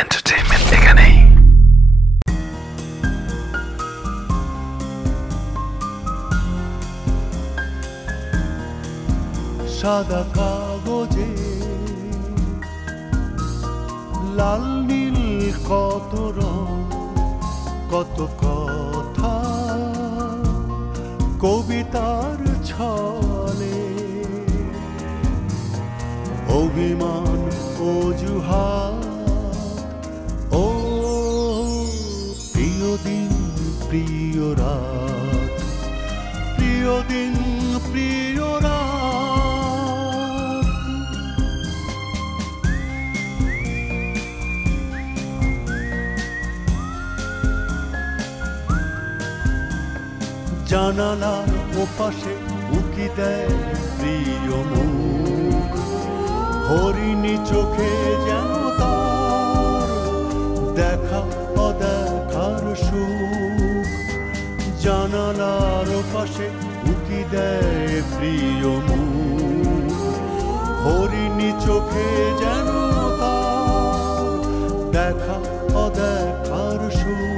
Entertainment এখানেই। সাদা কাগজে লাল নীল কত রং, কত কথা কবিতার ছলে, অভিমান অজুহাত, ও প্রিয় দিন প্রিয় রাত, প্রিয় দিন প্রিয় রাত। জানালার ওপাশে উকি দেয় প্রিয় মুখ, হরিণী চোখে যেন তার দেখা অদেখার সুখ। জানালার ওপাশে উকি দেয় প্রিয় মুখ, হরিণী চোখে যেন তার দেখা অদেখার সুখ।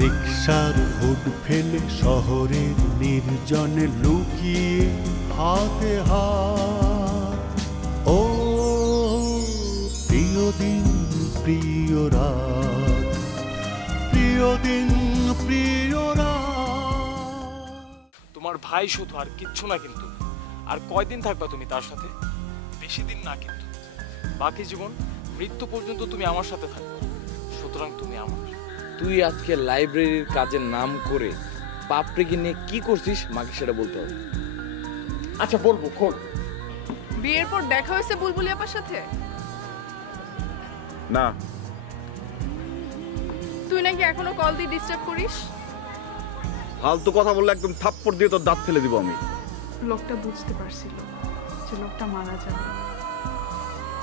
রিকশার হুড ফেলে শহরের নির্জনে লুকিয়ে হাতে হাত, ও প্রিয় দিন প্রিয় রাত, প্রিয় দিন প্রিয় রাত। তোমার ভাই শুধু, আর কিচ্ছু না। কিন্তু আর কয়দিন থাকবা তুমি তার সাথে? বেশি দিন না, কিন্তু বাকি জীবন মৃত্যু পর্যন্ত তুমি আমার সাথে থাকবে। সুতরাং তুমি আমার। তুই আজকে লাইব্রেরির কাজের নাম করে পাপড়িকে নিয়ে কি করছিস মাকে সেটা বলতে হবে। আচ্ছা বলবো, খোল। বিয়ের পর দেখা হয়েছে বুলবুলি আপার সাথে? না। তুই নাকি এখনো কল দিয়ে ডিস্টার্ব করিস? ফালতু কথা বললে একদম থাপ্পড় দিয়ে তোর দাঁত ফেলে দিব আমি। লোকটা বুঝতে পারছিল যে লোকটা মারা যাবে,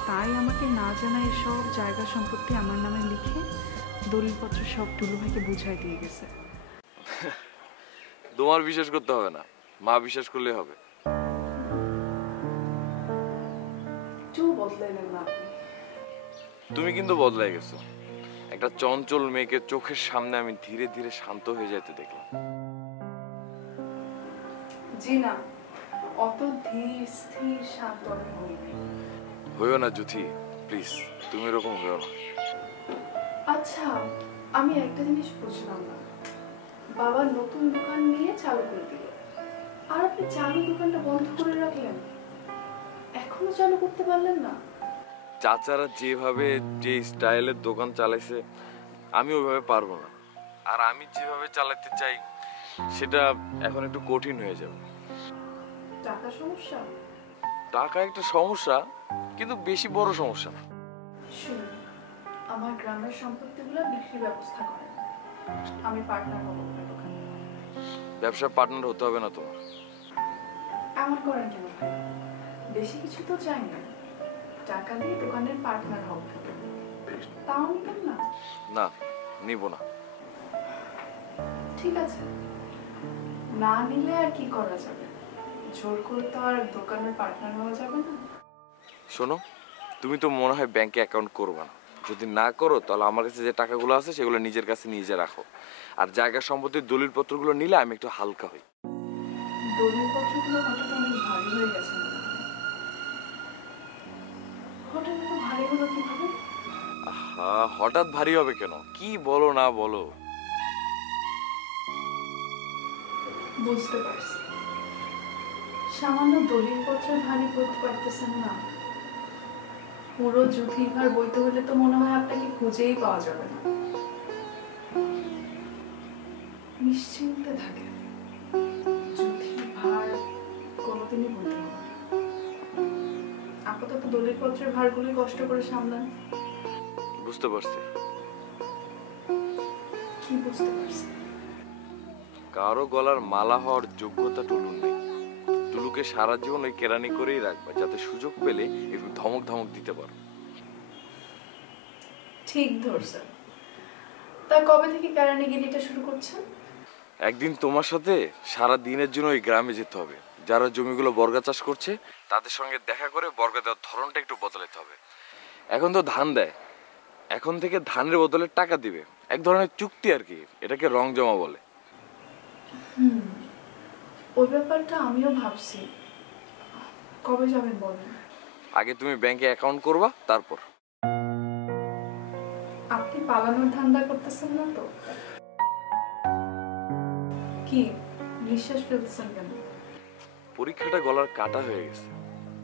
তাই আমাকে না জানায় সব জায়গা সম্পত্তি আমার নামে লিখে দলিলপত্র সব টুলু ভাইকে বুঝাই দিয়ে গেছে। তোমার বিশ্বাস করতে হবে না, মা বিশ্বাস করলে হবে। বদলাইলেন না আপনি। তুমি কিন্তু বদলাই গেছো। একটা চঞ্চল মেয়েকে চোখের সামনে আমি ধীরে ধীরে শান্ত হয়ে যেতে দেখলাম। জি না, অত ধীর স্থির শান্ত আমি হইনি। হইও না জুথি, প্লিজ, তুমি এরকম হইও না। আচ্ছা, আমি একটা জিনিস বুঝলাম না। বাবা নতুন দোকান নিয়ে চালু করে দিল, আর আপনি চালু দোকানটা বন্ধ করে রাখলেন। এখনো চালু করতে পারলেন না? চাচারা যেভাবে যে স্টাইলের দোকান চালাইছে আমি ওইভাবে পারবো না। আর আমি যেভাবে চালাতে চাই সেটা এখন একটু কঠিন হয়ে যাবে। টাকা সমস্যা? টাকা একটা সমস্যা, কিন্তু বেশি বড় সমস্যা না। শুনুন, আমার গ্রামের সম্পত্তিগুলো বিক্রির ব্যবস্থা করেন, আমি পার্টনার হব আপনার দোকানে। ব্যবসার পার্টনার হতে হবে না তোমার। এমন করেন কেন ভাই? বেশি কিছু তো চাই না, টাকা দিয়ে দোকানের পার্টনার হব। তাও নিবেন না? না, নিব না। ঠিক আছে, না নিলে আর কি করা যাবে? জোর করে তো আর দোকানের পার্টনার হওয়া যাবে না। শোনো, তুমি তো মনে হয় ব্যাংকে অ্যাকাউন্ট করবে না। যদি না করো তাহলে আমার কাছে যে টাকাগুলো আছে সেগুলো নিজের কাছে নিজে রাখো। আর জায়গা সম্পত্তির দলিলপত্রগুলো নিলে আমি একটু হালকা হই। দলিলপত্রগুলো হঠাৎ অনেক ভারী হয়ে গেছে। হঠাৎ এত ভারী হলো কিভাবে? হঠাৎ ভারী হবে কেন? কি বলো না বলো। বুঝতে পারছি, সামান্য দলিলপত্রের ভারী করতে পারতেছেন না। পুরো জুথির ভার বইতে হলে তো মনে হয় আপনাকে খুঁজেই পাওয়া যাবে না। নিশ্চিন্তে থাকে, জুথির ভার কোনোদিনই বইতে হবে না। আপাতত দলিলপত্রের ভারগুলি কষ্ট করে সামলান। বুঝতে পারছি। কি বুঝতে পারছি? কারো গলার মালা হওয়ার যোগ্যতা টুলুর নেই। টুলুকে সারা জীবন ওই কেরানি করেই রাখবে, যাতে সুযোগ পেলে একটু ধমক ধমক দিতে পারো। ঠিক ধরছেন। তা কবে থেকে কেরানিগিরিটা শুরু করছেন? একদিন তোমার সাথে সারা দিনের জন্য ওই গ্রামে যেতে হবে, যারা জমিগুলো বর্গা চাষ করছে তাদের সঙ্গে দেখা করে বর্গা দেওয়ার ধরনটা একটু বদলাতে হবে। এখন তো ধান দেয়, এখন থেকে ধানের বদলে টাকা দিবে, এক ধরনের চুক্তি আর কি, এটাকে রং জমা বলে। ওই ব্যাপারটা আমিও ভাবছি, কবে যাবেন বলেন? আগে তুমি ব্যাংকে অ্যাকাউন্ট করবা, তারপর। আপনি পালানোর ধান্দা করতেছেন না তো? কি নিঃশ্বাস ফেলতেছেন কেন? পরীক্ষাটা গলার কাটা হয়ে গেছে।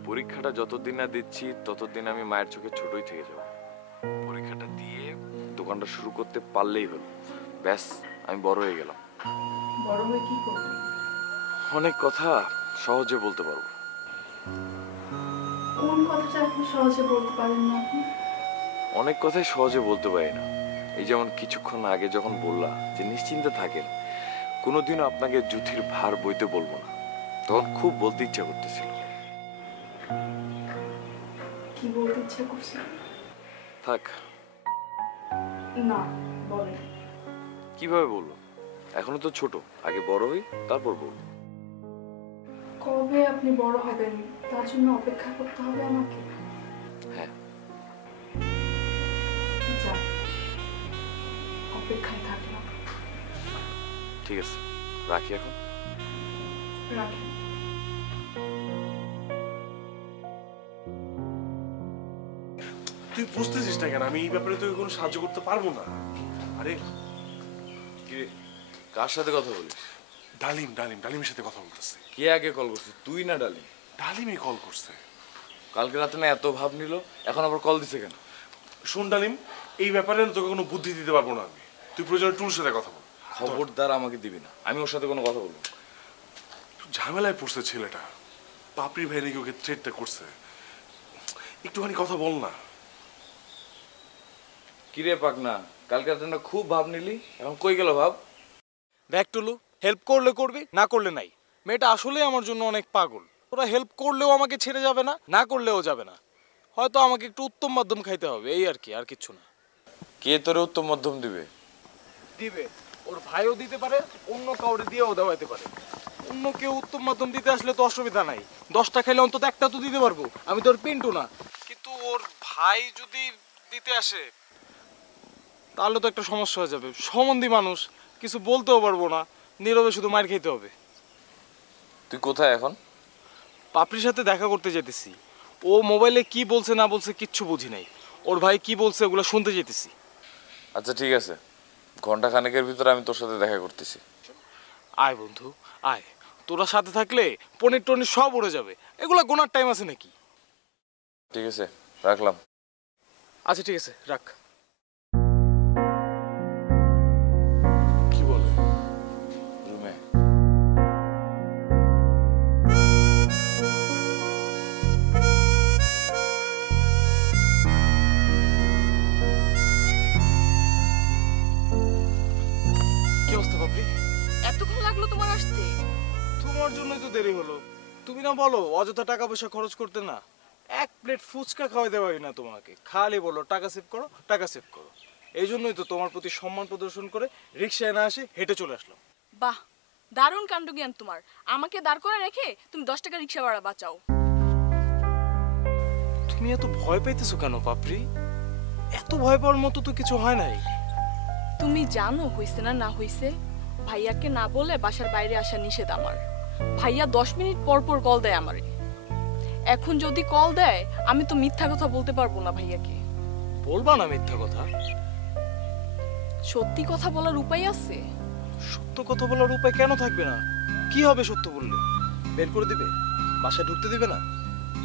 পরীক্ষাটা যতদিন না দিচ্ছি ততদিন আমি মায়ের চোখে ছোটই থেকে যাব। পরীক্ষাটা দিয়ে দোকানটা শুরু করতে পারলেই হলো, ব্যাস আমি বড় হয়ে গেলাম। বড় হয়ে কি করবেন? অনেক কথা সহজে বলতে পারবো। কোন কথাটা আপনি সহজে বলতে পারেন না? আপনি অনেক কথাই সহজে বলতে পারি না। এই যেমন কিছুক্ষণ আগে যখন বললা যে নিশ্চিন্তে থাকেন, কোনোদিনও আপনাকে জুথির ভার বইতে বলবো না, তখন খুব বলতে ইচ্ছা করতেছিল। কি বলতে ইচ্ছা করছে? থাক, না বলেন। কিভাবে বলবো? এখনো তো ছোট, আগে বড় হই তারপর বলবো। কবে আপনি বড় হবেন তার জন্য অপেক্ষা করতে হবে আমাকে? হ্যাঁ। যাক, অপেক্ষায় থাকলাম। ঠিক আছে, রাখি এখন। রাখেন। তুই বুঝতেছিস না কেন? আমি এই ব্যাপারে তোকে কোনো সাহায্য করতে পারবো না। আরে কিরে, কার সাথে কথা বলিস? ডালিমের সাথে কথা বলতেছি। কে আগে কল করছে, তুই না ডালিম? ডালিমই কল করছে। কালকে রাতে না এত ভাব নিল, এখন আবার কল দিছে কেন? শোন ডালিম, এই ব্যাপারে না তোকে কোনো বুদ্ধি দিতে পারবো না আমি। তুই প্রয়োজনে টুলুর সাথে কথা বল। খবরদার আমাকে দিবি না, আমি ওর সাথে কোনো কথা বলবো না। ঝামেলায় পড়ছে ছেলেটা, পাপড়ি ভাই নাকি ওকে থ্রেটটা করছে। একটুখানি কথা বল না। কিরে পাকনা, কালকে রাতে না খুব ভাব নিলি, এখন কই গেল ভাব? দেখ টুলু, হেল্প করলে করবি, না করলে নাই। মেয়েটা আসলে আমার জন্য অনেক পাগল। ওরা হেল্প করলেও আমাকে ছেড়ে যাবে না, না করলেও যাবে না। হয়তো আমাকে একটু উত্তম মাধ্যম খাইতে হবে, এই আর কি, আর কিচ্ছু না। কে তোরে উত্তম মধ্যম দিবে? দিবে, ওর ভাইও দিতে পারে, অন্য কাউরে দিয়েও দেওয়াইতে পারে। অন্য কেউ উত্তম মাধ্যম দিতে আসলে তো অসুবিধা নাই, 10টা খাইলে অন্তত একটা তো দিতে পারবো। আমি তো ওর পিন্টু না। কিন্তু ওর ভাই যদি দিতে আসে তাহলে তো একটা সমস্যা হয়ে যাবে। সম্বন্ধী মানুষ, কিছু বলতেও পারবো না, নীরবে শুধু মার খেতে হবে। তুই কোথায় এখন? পাপড়ির সাথে দেখা করতে যেতেছি। ও মোবাইলে কি বলছে না বলছে কিচ্ছু বুঝি নাই। ওর ভাই কি বলছে ওগুলো শুনতে যেতেছি। আচ্ছা ঠিক আছে, ঘন্টা খানেকের ভিতরে আমি তোর সাথে দেখা করতেছি। আয় বন্ধু আয়, তোরা সাথে থাকলে পনির টনির সব উড়ে যাবে। এগুলা গোনার টাইম আছে নাকি? ঠিক আছে, রাখলাম। আচ্ছা ঠিক আছে, রাখ। কি বলে? রুমে। কি অবস্থা পাপড়ি? এতক্ষণ লাগলো তোমার আসতে? তোমার জন্যই তো দেরি হলো। তুমি না বলো অযথা টাকা পয়সা খরচ করতে না। এক প্লেট ফুচকা খাওয়াই দেওয়াই না তোমাকে, খালি বলো টাকা সেভ করো, টাকা সেভ করো। এই জন্যই তো তোমার প্রতি সম্মান প্রদর্শন করে রিক্সায় না আসে হেঁটে চলে আসলাম। বাহ, দারুণ কাণ্ড জ্ঞান তোমার। আমাকে দাঁড় করে রেখে তুমি 10 টাকা রিক্সা ভাড়া বাঁচাও। তুমি এত ভয় পাইতেছো কেন পাপড়ি? এত ভয় পাওয়ার মতো তো কিছু হয় নাই। তুমি জানো হইছে না না হইছে? ভাইয়াকে না বলে বাসার বাইরে আসা নিষেধ আমার। ভাইয়া 10 মিনিট পর পর কল দেয় আমারে। এখন যদি কল দেয় আমি তো মিথ্যা কথা বলতে পারবো না ভাইয়াকে। বলবা না মিথ্যা কথা? সত্যি কথা বলার উপায় আছে? সত্য কথা বলার উপায় কেন থাকবে না? কি হবে সত্য বললে? বের করে দিবে? বাসায় ঢুকতে দিবে না?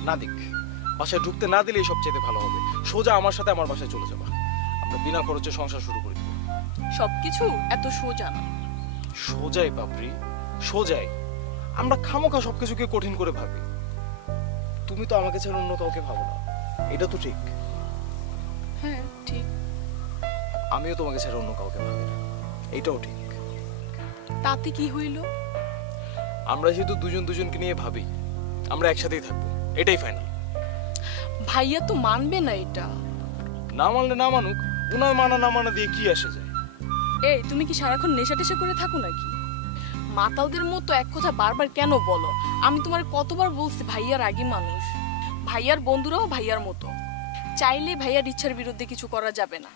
না দিক, বাসায় ঢুকতে না দিলেই সবচেয়ে ভালো হবে। সোজা আমার সাথে আমার বাসায় চলে যাবা, আমরা বিনা খরচে সংসার শুরু করে দেব। সবকিছু এত সোজা না। সোজাই পাপড়ি, সোজাই। আমরা খামোখা সবকিছুকে কঠিন করে ভাবি। তুমি তো আমাকে ছাড়া অন্য কাউকে ভাবো না, এটা তো ঠিক। হ্যাঁ ঠিক। আমিও তোমাকে ছাড়া অন্য কাউকে ভাবি না, এটাও ঠিক। তাতে কি হইল? আমরা যেহেতু দুজন দুজনকে নিয়ে ভাবি, আমরা একসাথেই থাকবো, এটাই ফাইনাল। ভাইয়া তো মানবে না এটা। না মানলে না মানুক, ওনার মানা না মানা দিয়ে কি আসে যায়? এই তুমি কি সারাক্ষণ নেশা টেশা করে থাকো নাকি? মাতালদের মতো এক কথা বারবার কেন বলো? আমি তোমার কতবার বলছি ভাইয়ার আগে মানুষ, ভাইয়ার বন্ধুরাও ভাইয়ার মতো। চাইলে ভাইয়ার ইচ্ছার বিরুদ্ধে কিছু করা যাবে না।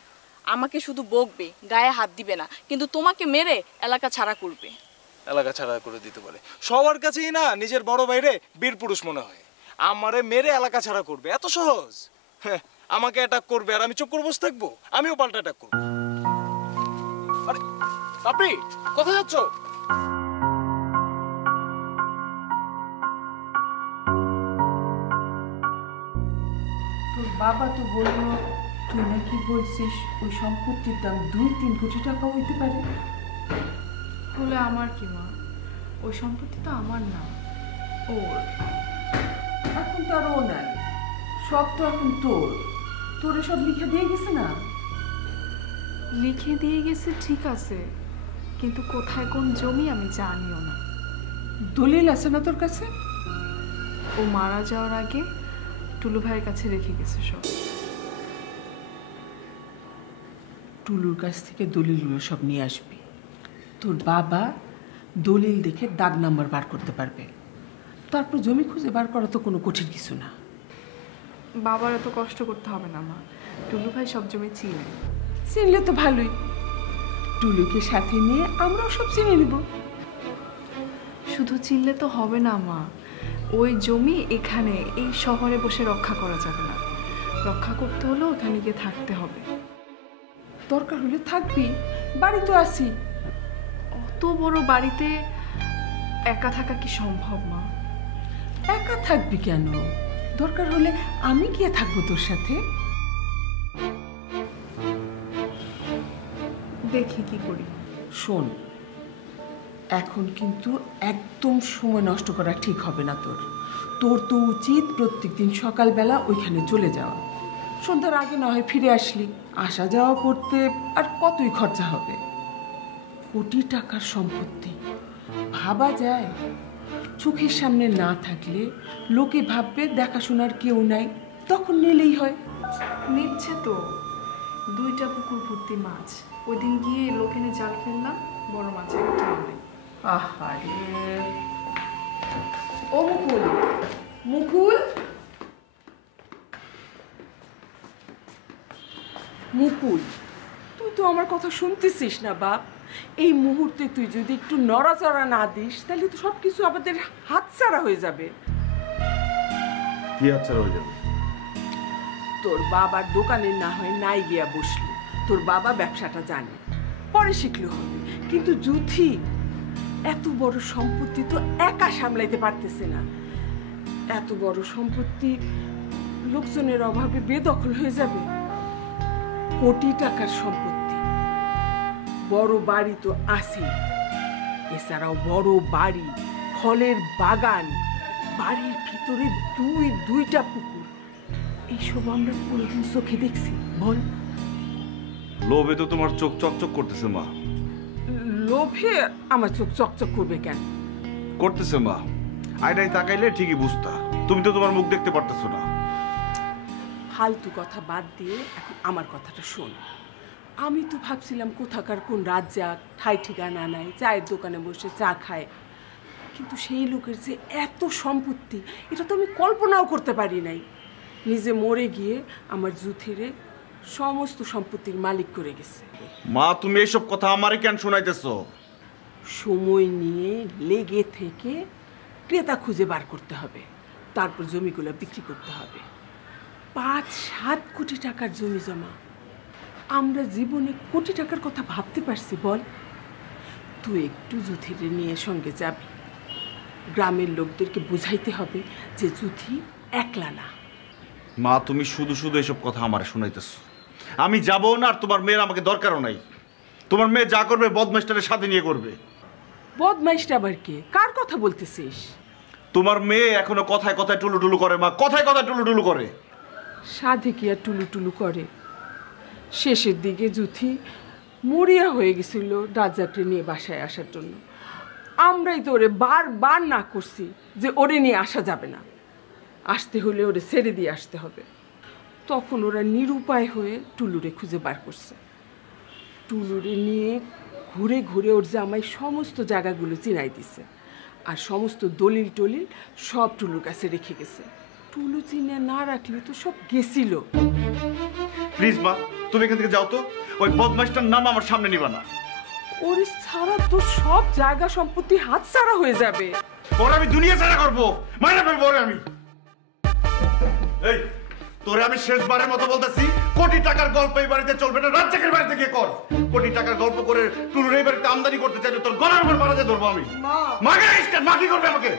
আমাকে শুধু বকবে, গায়ে হাত দিবে না, কিন্তু তোমাকে মেরে এলাকা ছাড়া করবে। এলাকা ছাড়া করে দিতে পারে। সবার কাছেই না নিজের বড় ভাইরে বীর পুরুষ মনে হয়, আমারে মেরে এলাকা ছাড়া করবে এত সহজ? হ্যাঁ, আমাকে অ্যাটাক করবে আর আমি চুপ করে বসে থাকবো? আমিও পাল্টা অ্যাটাক করবো। আরে আপনি কোথায় যাচ্ছ? তোর বাবা তো বললো তুই নাকি বলছিস ওই সম্পত্তির দাম 2-3 কোটি টাকা হইতে পারে। হলে আমার কি মা, ওই সম্পত্তি তো আমার না, ওর। এখন তো আর ও নাই, সব তো এখন তোর। তোরে সব লিখে দিয়ে গেছে না? লিখে দিয়ে গেছে ঠিক আছে, কিন্তু কোথায় কোন জমি আমি জানিও না। দলিল আছে না তোর কাছে? ও মারা যাওয়ার আগে টুলু ভাইয়ের কাছে রেখে গেছে সব। টুলুর কাছ থেকে দলিলগুলো সব নিয়ে আসবি। তোর বাবা দলিল দেখে দাগ নাম্বার বার করতে পারবে, তারপর জমি খুঁজে বার করা তো কোনো কঠিন কিছু না। বাবার এত কষ্ট করতে হবে না মা, টুলু ভাই সব জমি চিনে। চিনলে তো ভালোই, টুলুকে সাথে নিয়ে আমরাও সব চিনে নিব। শুধু চিনলে তো হবে না মা, ওই জমি এখানে এই শহরে বসে রক্ষা করা যাবে না। রক্ষা করতে হলে ওখানে গিয়ে থাকতে হবে। দরকার হলে থাকবি, বাড়ি তো আছি। অত বড় বাড়িতে একা থাকা কি সম্ভব মা? একা থাকবি কেন? দরকার হলে আমি গিয়ে থাকবো তোর সাথে। দেখি কি করি। শোন, এখন কিন্তু একদম সময় নষ্ট করা ঠিক হবে না তোর। তোর তো উচিত প্রত্যেকদিন সকালবেলা ওইখানে চলে যাওয়া। সন্ধ্যার আগে না হয় ফিরে আসলি, আসা যাওয়া করতে আর কতই খরচা হবে। কোটি টাকার সম্পত্তি ভাবা যায়? চোখের সামনে না থাকলে লোকে ভাববে দেখাশোনার কেউ নাই, তখন নিলেই হয়। নিচ্ছে তো, 2টা পুকুর ভর্তি মাছ। ওই দিন গিয়ে লোকেনে জাল ফেললাম, বড় মাছ একটা নেই। আহারে, ও মুকুল, মুকুল, মুকুল, তুই তো আমার কথা শুনতেছিস না বাপ। এই মুহূর্তে তুই যদি একটু নড়াচড়া না দিস তাহলে তো সবকিছু আমাদের হাতছাড়া হয়ে যাবে। কি হাতছাড়া হয়ে যাবে? তোর বাবার দোকানে না হয় নাই গিয়া বসলি, তোর বাবা ব্যবসাটা জানে, পরে শিখলে হবে। কিন্তু জুথি এত বড় সম্পত্তি তো একা সামলাইতে পারতেছে না। এত বড় সম্পত্তি লোকজনের অভাবে বেদখল হয়ে যাবে। কোটি টাকার সম্পত্তি, বড় বাড়ি তো আছে, এছাড়াও বড় বাড়ি, ফলের বাগান, বাড়ির ভিতরে 2টা পুকুর। এইসব আমরা কোনোদিন চোখে দেখছি বল? লোভে তো তোমার চোখ চকচক করতেছে মা। লোভে আমার চোখ চকচক করবে কেন? করতেছে মা, আয়নায় তাকাইলে ঠিকই বুঝতা। তুমি তো তোমার মুখ দেখতে পারতেছো না। ফালতু কথা বাদ দিয়ে এখন আমার কথাটা শোন। আমি তো ভাবছিলাম কোথাকার কোন রাজ্জাক, ঠাই ঠিকানা নাই, চায়ের দোকানে বসে চা খায়। কিন্তু সেই লোকের যে এত সম্পত্তি, এটা তো আমি কল্পনাও করতে পারি নাই। নিজে মরে গিয়ে আমার জুথিরে সমস্ত সম্পত্তির মালিক করে গেছে। মা, তুমি এইসব কথা আমারে কেন শোনাইতেছো? সময় নিয়ে লেগে থেকে ক্রেতা খুঁজে বার করতে হবে, তারপর জমিগুলো বিক্রি করতে হবে। 5-7 কোটি টাকার জমি জমা, আমরা জীবনে কোটি টাকার কথা ভাবতে পারছি বল? তুই একটু জুথিরে নিয়ে সঙ্গে যাবি, গ্রামের লোকদেরকে বুঝাইতে হবে যে জুথি একলা না। মা, তুমি শুধু শুধু এসব কথা আমারে শোনাইতেছো। আমি যাবো না, আর তোমার মেয়ের আমাকে দরকারও নাই। তোমার মেয়ে যা করবে বদমাইস্টারের সাথে নিয়ে করবে। বদমাইশটা আবার কে? কার কথা বলতেছিস? তোমার মেয়ে এখনো কথায় কথায় টুলু টুলু করে মা, কথায় কথায় টুলু টুলু করে। সাধে কি আর টুলু টুলু করে? শেষের দিকে জুথি মরিয়া হয়ে গেছিল রাজ্জাককে নিয়ে বাসায় আসার জন্য। আমরাই তো ওরে বারবার না করছি যে ওরে নিয়ে আসা যাবে না, আসতে হলে ওরে ছেড়ে দিয়ে আসতে হবে। তখন ওরা নিরুপায় হয়ে টুলুরে খুঁজে বার করছে। টুলুরে নিয়ে ঘুরে ঘুরে ওর জামাই সমস্ত জায়গাগুলো চিনাই দিছে, আর সমস্ত দলিল টলিল সব টুলুর কাছে রেখে গেছে। টুলু চিনে না রাখলে তো সব গেছিল। প্লিজ মা, তুমি এখান থেকে যাও তো। ওই বদমাইশটার নাম আমার সামনে নিবা না। ওর ছাড়া তো সব জায়গা সম্পত্তি হাত ছাড়া হয়ে যাবে। ওরে আমি দুনিয়া ছাড়া করবো, মাইনা ফেলবো ওরে আমি। এই তোরে আমি শেষবারের মতো বলতেছি, কোটি টাকার গল্প এই বাড়িতে চলবে না, রাজ্জাকের বাড়িতে গিয়ে কর। কোটি টাকার গল্প করে টুলুর এই বাড়িতে আমদানি করতে চাইলে তোর গলার উপর মারা যায় ধরবো আমি। মাকে মা কি করবে আমাকে?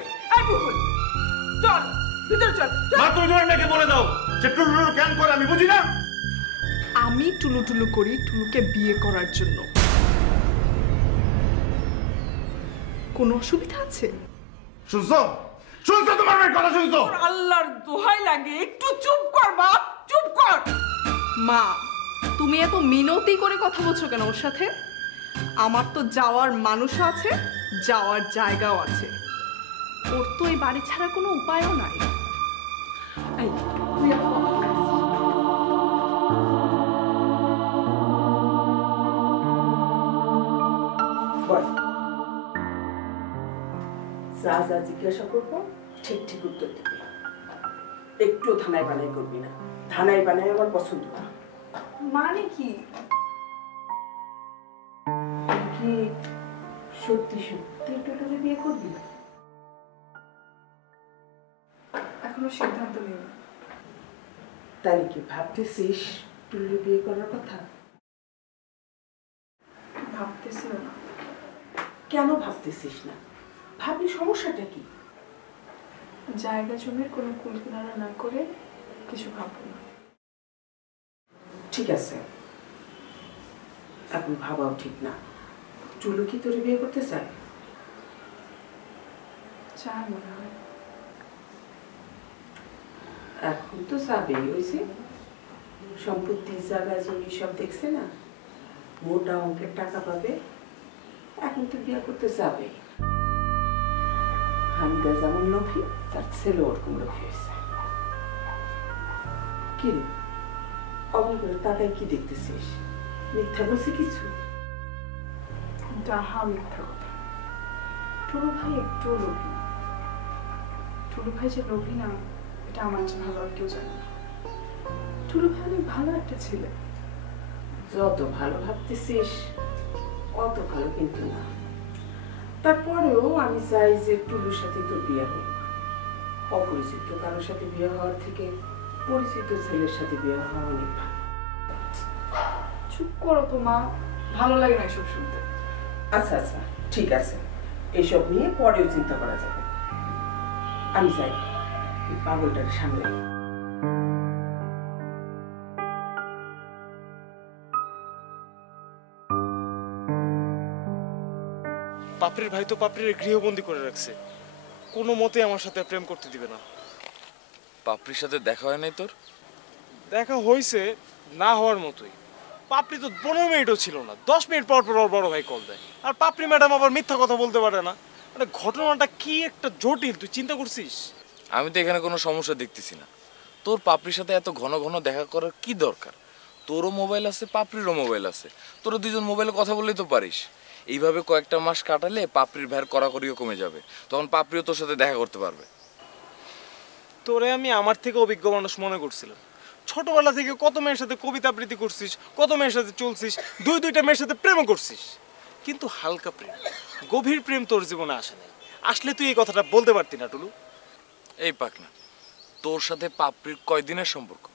চল ভিতরে চল। মা তুমি তোমার মেয়েকে বলে দাও সে টুলু কেন করে আমি বুঝি না। আমি টুলু টুলু করি টুলুকে বিয়ে করার জন্য। কোনো অসুবিধা আছে? শুনছো শুনছো তোমার মেয়ের কথা শুনছো? আল্লাহর দোহাই লাগে একটু চুপ কর বাপ, চুপ কর। মা, তুমি এত মিনতি করে কথা বলছো কেন ওর সাথে? আমার তো যাওয়ার মানুষ আছে, যাওয়ার জায়গাও আছে। ওর তো এই বাড়ি ছাড়া কোনো উপায়ও নাই। এই, তুই এখন বাবাকে ডাক। বল। যা যা জিজ্ঞাসা করবো ঠিক ঠিক উত্তর দিবি, একটু ধানাই বানাই করবি না। ধানাই বানাই আমার পছন্দ না। মানে কি? কি সত্যি সত্যি টুটুকে বিয়ে করবি? এখনো সিদ্ধান্ত নিও। তাই কি ভাবতেছিস টুলু বিয়ে করার কথা? ভাবতেছিও না। কেন ভাবতেছিস না? ভাবলি সমস্যাটা কি? জায়গা জমির কোনো কুল কিনারা না করে কিছু ভাববো না। ঠিক আছে, এখন ভাবাও ঠিক না। টুলু কি তোরে বিয়ে করতে চায়? চায় মনে হয়। এখন তো যাবেই, হয়েছে সম্পত্তি জায়গা জমি সব দেখছে না, মোটা অঙ্কের টাকা পাবে, এখন তো বিয়ে করতে যাবে। হামিদা যেমন লোভী, তার ছেলে ওরকম লোভী হয়েছে। কি রে অবল করে তাকাই কি দেখতেছিস? মিথ্যা বলছে কিছু? ডাহা মিথ্যা কথা। টুলু ভাই একটু লোভী। টুলু ভাই যে লোভী না, এটা আমার চেয়ে ভালো আর কেউ জানে না। টুলু ভাই অনেক ভালো একটা ছেলে। যত ভালো ভাবতেছিস অত ভালো কিন্তু না। তারপরেও আমি চাই যে টুলুর সাথে তোর বিয়ে হোক। অপরিচিত কারোর সাথে বিয়ে হওয়ার থেকে পরিচিত ছেলের সাথে বিয়ে হওয়া অনেক ভালো। চুপ করো তো মা, ভালো লাগে না এসব শুনতে। আচ্ছা আচ্ছা ঠিক আছে, এসব নিয়ে পরেও চিন্তা করা যাবে। আমি যাই, এই পাগলটাকে সামনে। পাপড়ির ভাই তো পাপড়ির গৃহবন্দী করে রাখছে, কোনো মতে আমার সাথে প্রেম করতে দিবে না। পাপড়ির সাথে দেখা হয় নাই তোর? দেখা হয়েছে, না হওয়ার মতোই। পাপড়ি তো 15 মিনিটও ছিল না, 10 মিনিট পর পর ওর বড় ভাই কল দেয়। আর পাপড়ি ম্যাডাম আবার মিথ্যা কথা বলতে পারে না। মানে ঘটনাটা কি একটা জটিল, তুই চিন্তা করছিস? আমি তো এখানে কোনো সমস্যা দেখতেছি না। তোর পাপড়ির সাথে এত ঘন ঘন দেখা করার কি দরকার? তোরও মোবাইল আছে, পাপড়িরও মোবাইল আছে, তোরা দুজন মোবাইলে কথা বললেই তো পারিস। এইভাবে কয়েকটা মাস কাটালে পাপড়ির ভাইয়ের কড়াকড়িও কমে যাবে, তখন পাপড়িও তোর সাথে দেখা করতে পারবে। তোরে আমি আমার থেকে অভিজ্ঞ মানুষ মনে করছিলাম। ছোটবেলা থেকে কত মেয়ের সাথে কবিতা আবৃত্তি করছিস, কত মেয়ের সাথে চলছিস, দুইটা মেয়ের সাথে প্রেমও করছিস, কিন্তু হালকা প্রেম, গভীর প্রেম তোর জীবনে আসে নাই। আসলে তুই এই কথাটা বলতে পারতি না টুলু। এই পাকনা, তোর সাথে পাপড়ির কয়দিনের সম্পর্ক?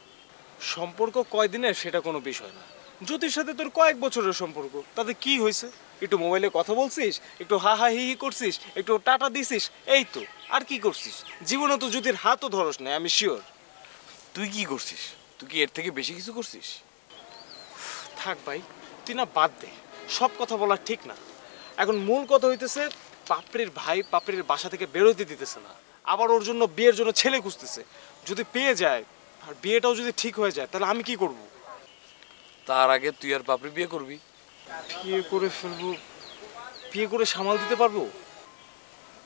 সম্পর্ক কয়দিনের সেটা কোনো বিষয় না। জ্যোতির সাথে তোর কয়েক বছরের সম্পর্ক, তাতে কি হয়েছে? একটু মোবাইলে কথা বলছিস, একটু হা হা হি হি করছিস, একটু টাটা দিছিস, এই তো। আর কি করছিস? জীবনে তো জ্যোতির হাতও ধরস না, আমি শিওর। তুই কি করছিস? তুই কি এর থেকে বেশি কিছু করছিস? থাক ভাই, তুই না বাদ দে, সব কথা বলা ঠিক না। এখন মূল কথা হইতেছে পাপড়ির ভাই পাপড়ির বাসা থেকে বেরোতে দিতেছে না, আবার ওর জন্য বিয়ের জন্য ছেলে খুঁজতেছে। যদি পেয়ে যায় আর বিয়েটাও যদি ঠিক হয়ে যায়, তাহলে আমি কি করব? তার আগে তুই আর পাপড়ি বিয়ে করবি? বিয়ে করে ফেলবো? বিয়ে করে সামাল দিতে পারবো?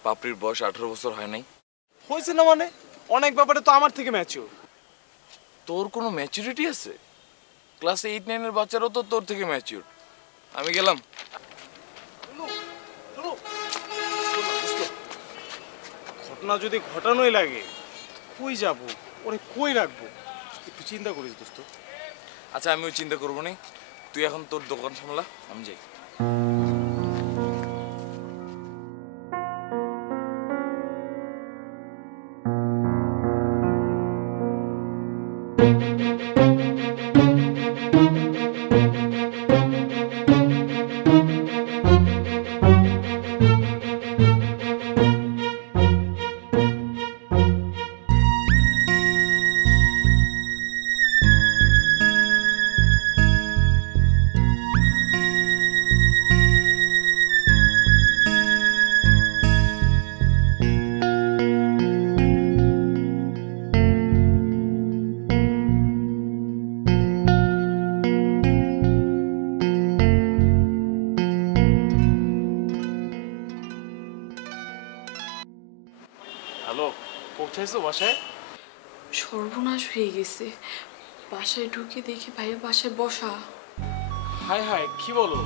পাপড়ির বয়স 18 বছর হয় নাই। হয়েছে না মানে? অনেক ব্যাপারে তো আমার থেকে ম্যাচিওর। তোর কোনো ম্যাচুরিটি আছে? ক্লাস 8-9 এর বাচ্চারাও তো তোর থেকে ম্যাচিওর। আমি গেলাম। ঘটনা যদি ঘটানোই লাগে, কই যাব, ওরে কই রাখবো, একটু চিন্তা করিস দোস্ত। আচ্ছা আমিও চিন্তা করবো নি, তুই এখন তোর দোকান সামলা, আমি যাই। হ্যালো, পৌঁছাইছো বাসায়? সর্বনাশ হয়ে গেছে, বাসায় ঢুকে দেখি ভাইয়া বাসায় বসা। হায় হায়, কি বলো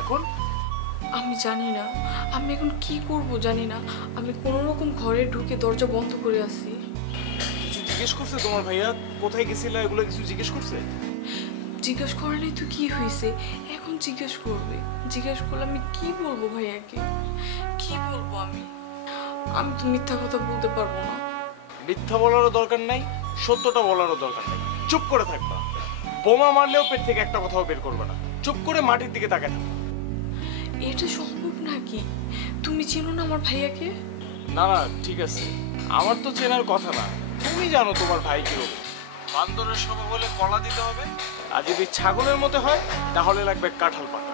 এখন? আমি জানি না, আমি এখন কি করব জানি না। আমি কোনো রকম ঘরে ঢুকে দরজা বন্ধ করে আছি। কিছু জিজ্ঞেস করছে তোমার ভাইয়া? কোথায় গেছিলা এগুলো কিছু জিজ্ঞেস করছে? জিজ্ঞেস করেনি তো কি হয়েছে, এখন জিজ্ঞেস করবে। জিজ্ঞেস করলে আমি কি বলবো ভাইয়াকে? কি বলবো আমি? আমি তো মিথ্যা কথা বলতে পারবো না। মিথ্যা বলারও দরকার নাই, সত্যটা বলারও দরকার নাই। চুপ করে থাকবা। বোমা মারলেও পেট থেকে একটা কথাও বের করবে না। চুপ করে মাটির দিকে তাকায় থাকবা। এটা সম্ভব নাকি? তুমি চেনো না আমার ভাইয়াকে? না না, ঠিক আছে, আমার তো চেনার কথা না। তুমি জানো তোমার ভাই কিরকম। বান্দরের স্বভাব হলে কলা দিতে হবে, আর যদি ছাগলের মতো হয় তাহলে লাগবে কাঁঠাল পাতা।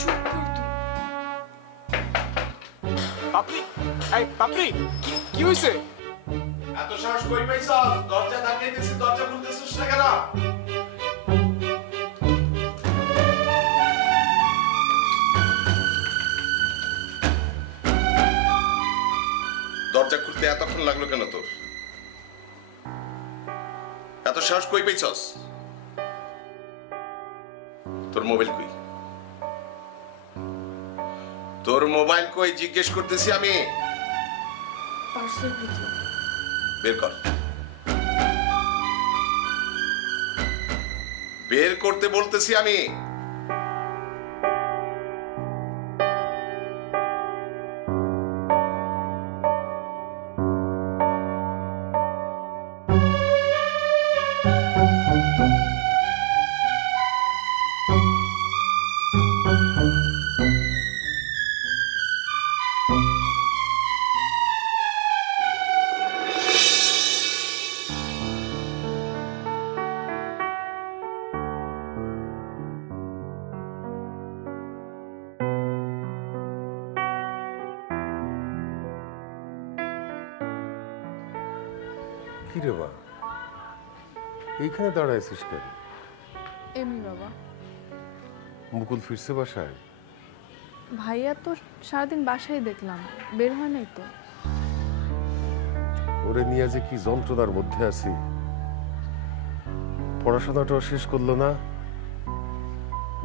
চুপ কর তুই। পাপড়ি, এই পাপড়ি, কি হয়েছে? এত সাহস কই পাইছ? দরজা ধাক্কাই দিছিস, দরজা খুলতেছিস না কেন? দরজা খুলতে এতক্ষণ লাগলো কেন তোর? এত সাহস কই পাইছস? তোর মোবাইল কই? তোর মোবাইল কই জিজ্ঞেস করতেছি আমি। পার্সেল ভিতর। বের কর। বের করতে বলতেছি আমি। কি রে বা, এইখানে দাঁড়াইছিস কেন? এমনি বাবা, মুকুল ফিরছে বাসায়? ভাইয়া তো সারাদিন বাসায় দেখলাম, বের হয় নাই তো। ওরে নিয়ে যে কি যন্ত্রণার মধ্যে আছি। পড়াশোনাটাও শেষ করলো না,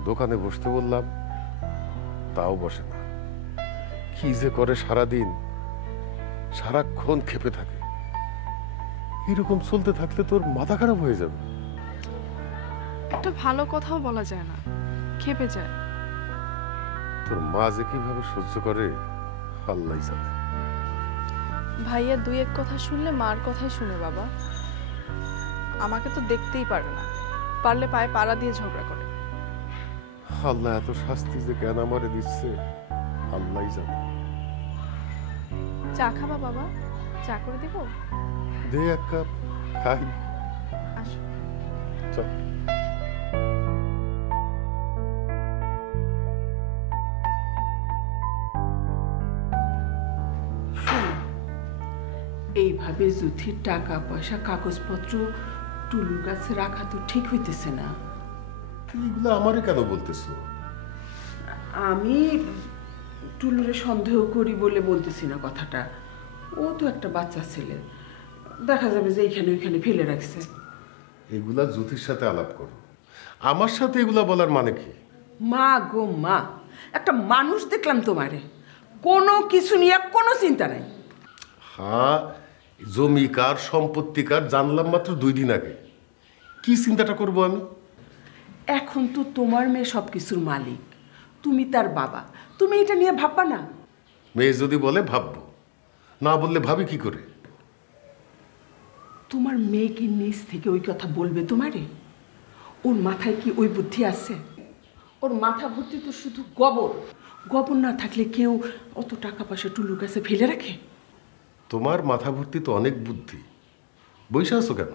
দোকানে বসতে বললাম তাও বসে না। কি যে করে সারাদিন, সারাক্ষণ খেপে থাকে। এরকম চলতে থাকলে তোর মাথা খারাপ হয়ে যাবে। একটা ভালো কথাও বলা যায় না, খেপে যায়। তোর মা যে কিভাবে সহ্য করে আল্লাহ জানে। ভাইয়া দুই এক কথা শুনলে মার কথাই শুনে বাবা। আমাকে তো দেখতেই পারে না, পারলে পায়ে পাড়া দিয়ে ঝগড়া করে। আল্লাহ এত শাস্তি যে কেন আমারে দিচ্ছে আল্লাহ জানে। চা খাবা বাবা? চা করে দিব? দে এক কাপ খাই। আসো। চল। এইভাবে যুথির টাকা পয়সা কাগজপত্র টুলুর কাছে রাখা তো ঠিক হইতেছে না। তুই এগুলো আমারে কেন বলতেছো? আমি টুলুরে সন্দেহ করি বলে বলতেছি না কথাটা। ও তো একটা বাচ্চা ছেলে, দেখা যাবে যে এইখানে ওইখানে ফেলে রাখছে। এগুলা জ্যোতির সাথে আলাপ করো, আমার সাথে এগুলা বলার মানে কি? মা গো মা, একটা মানুষ দেখলাম তোমারে, কোনো কিছু নিয়ে কোনো চিন্তা নাই। হ্যাঁ, জমি কার সম্পত্তি কার জানলাম মাত্র 2 দিন আগে। কি চিন্তাটা করব আমি? এখন তো তোমার মেয়ে সব কিছুর মালিক, তুমি তার বাবা, তুমি এটা নিয়ে ভাববা না? মেয়ে যদি বলে ভাববো, না বললে ভাবি কি করে? তোমার মেয়েকে নিজ থেকে ওই কথা বলবে তোমারে? ওর মাথায় কি ওই বুদ্ধি আছে? ওর মাথা ভর্তি তো শুধু গোবর। গোবর না থাকলে কেউ অত টাকা পয়সা টুলুর কাছে ফেলে রাখে? তোমার মাথা ভর্তি তো অনেক বুদ্ধি, বইসা আছো কেন?